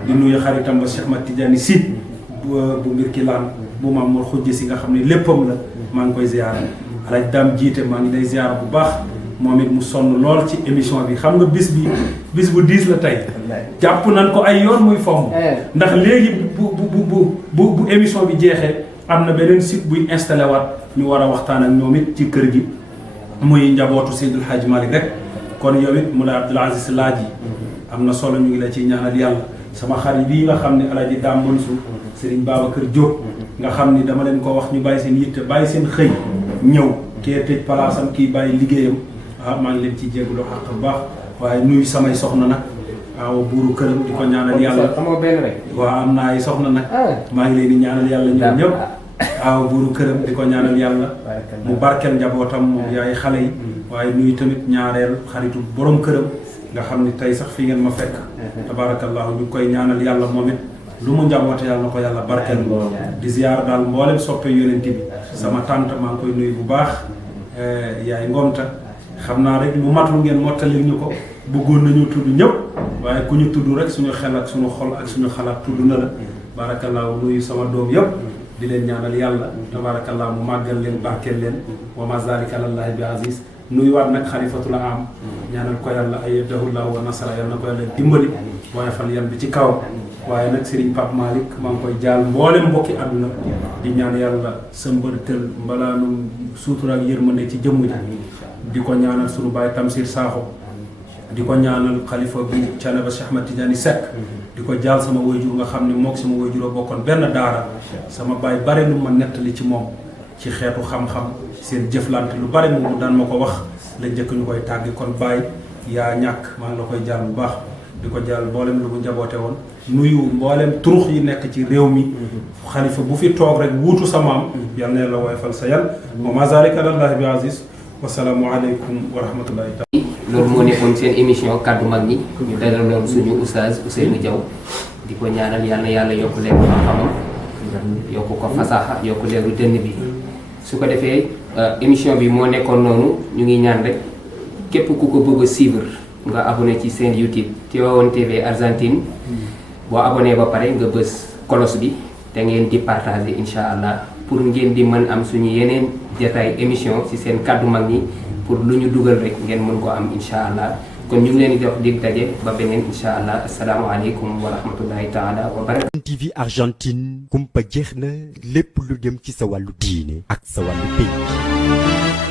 di nuyu xaritam ba Cheikh Ahmad Tidiane Sy bu Mbirkilaan bu Maam Mor Xujja Si nga xam ne léppam la maa ngi koy ziar alaj daam jiite maa ngi lay ziar bu baax moom it mu sonn lool ci émission bi xam nga bis bu diis la tey jàpp nañ ko ay yoon muy fomm ndax léegi bu émission bi jeexee am na beneen site buy installé waat ñu war a waxtaan ak ñoom it ci kër gi muy njabootu Seydil Hadji Malick rek kon yow it mu la Abdoul Aziz laaj yi am na solo ñu ngi la ciy ñaanal yàlla sama xarit bii nga xam ne Alaaji Daam Mansour Serigne Babacar Diop nga xam ni dama leen ko wax ñu bàyyi seen yitte bàyyi seen xëy ñëw kee tëj palaasam kii bàyyi liggéeyam maa ngi leen ci jégalu xaq bu baax waaye nuyu samay soxna nag waaw buuru këram di ko ñaanal yàlla amoo benn rek waaw am na ay soxna nag maa ngi leen di ñaanal yàlla ñoom ñëpp aaw buuru këram di ko ñaanal yàlla mu barkeel njabootam moom yaay xale yi waaye nuyu tamit ñaareel xaritu borom këram nga xam ni tey sax fi ngeen ma fekk tabarakallahu ñu koy ñaanal yàlla moom it lu mu njaboote yàlla na ko yàlla barkeel di ziar daal mboolem soppe yonent bi sama tante maa ngi koy nuyu bu baax yaay ngomta xam naa rek lu matul ngeen mottalil ñu ko bëggoon nañu tudd ñëpp waaye ku ñu tudd rek suñu xel ak suñu xol ak suñu xalaat tudd na la barakallahu nuyu sama doom yëpp di leen ñaanal yàlla tabarakallahu mu màggal leen barkeel leen wa ma zalika alallahi bi aziz nuyuwaat nag xalifatul am ñaanal ko yàlla ayyadahullahu wa nasara yàlla na ko yàlla dimbali waaye fal yan bi ci kaw waaye nag Serigne Pape Malick maa ngi koy jaal mboolem mbokki àdduna di ñaan yàlla sa mbërtël mbalaanum suutura ak yërmande ci jëmm ji di ko ñaanal sunu baay Tamsir Sakho di ko ñaanal xalifa bi Thiénaba Cheikh Ahmed Tidiane Seck di ko jaal sama waajur nga xam ne mook sama waajur a bokkoon benn daara sama baay bare lu ma nettali ci moom ci xeetu xam-xam seen jëflante lu bare moomu daan ma ko wax la njëkk ñu koy tàggi kon baay yaa ñàkk maa ngi la koy jaal bu baax di ko jaal mboolem lu mu njaboote woon nuyu mboolem turux yi nekk ci réew mi xalifa bu fi toog rek wuutu sa maam yal na la woyfal sa yal wa ma zalika alallahi bi aziz wasalaamu aleykum wa rahmatullahi taala loolu moo nekkoon seen émission kaddu mag ñi ñu dalaloon suñu oustaz Ousseynou Diaw di ko ñaanal yal na yàlla yokk leeru xam-xamam yokk ko fasaxa yokk leeru dënn bi su ko defee émission bi moo nekkoon noonu ñu ngi ñaan rek képp ku ko bëgg a suivre nga abonné ci seen YouTube Tivaouane TV Argentine boo abonné ba pare nga bës kolos bi te ngeen di partager incha allah pour ngeen di mën am suñu yeneen jataay émission ci seen kaddu mag ñi pour lu ñu dugal rek ngeen mën ko am incha allah kon ñu ngi leen di jox dig daje ba beneen incha allah asalaamaaleykum wa rahmatullahi taala wa barakatu. TV Argentine kumpa jeex na lépp lu dem ci sa wàllu diine ak sa wàllu pénc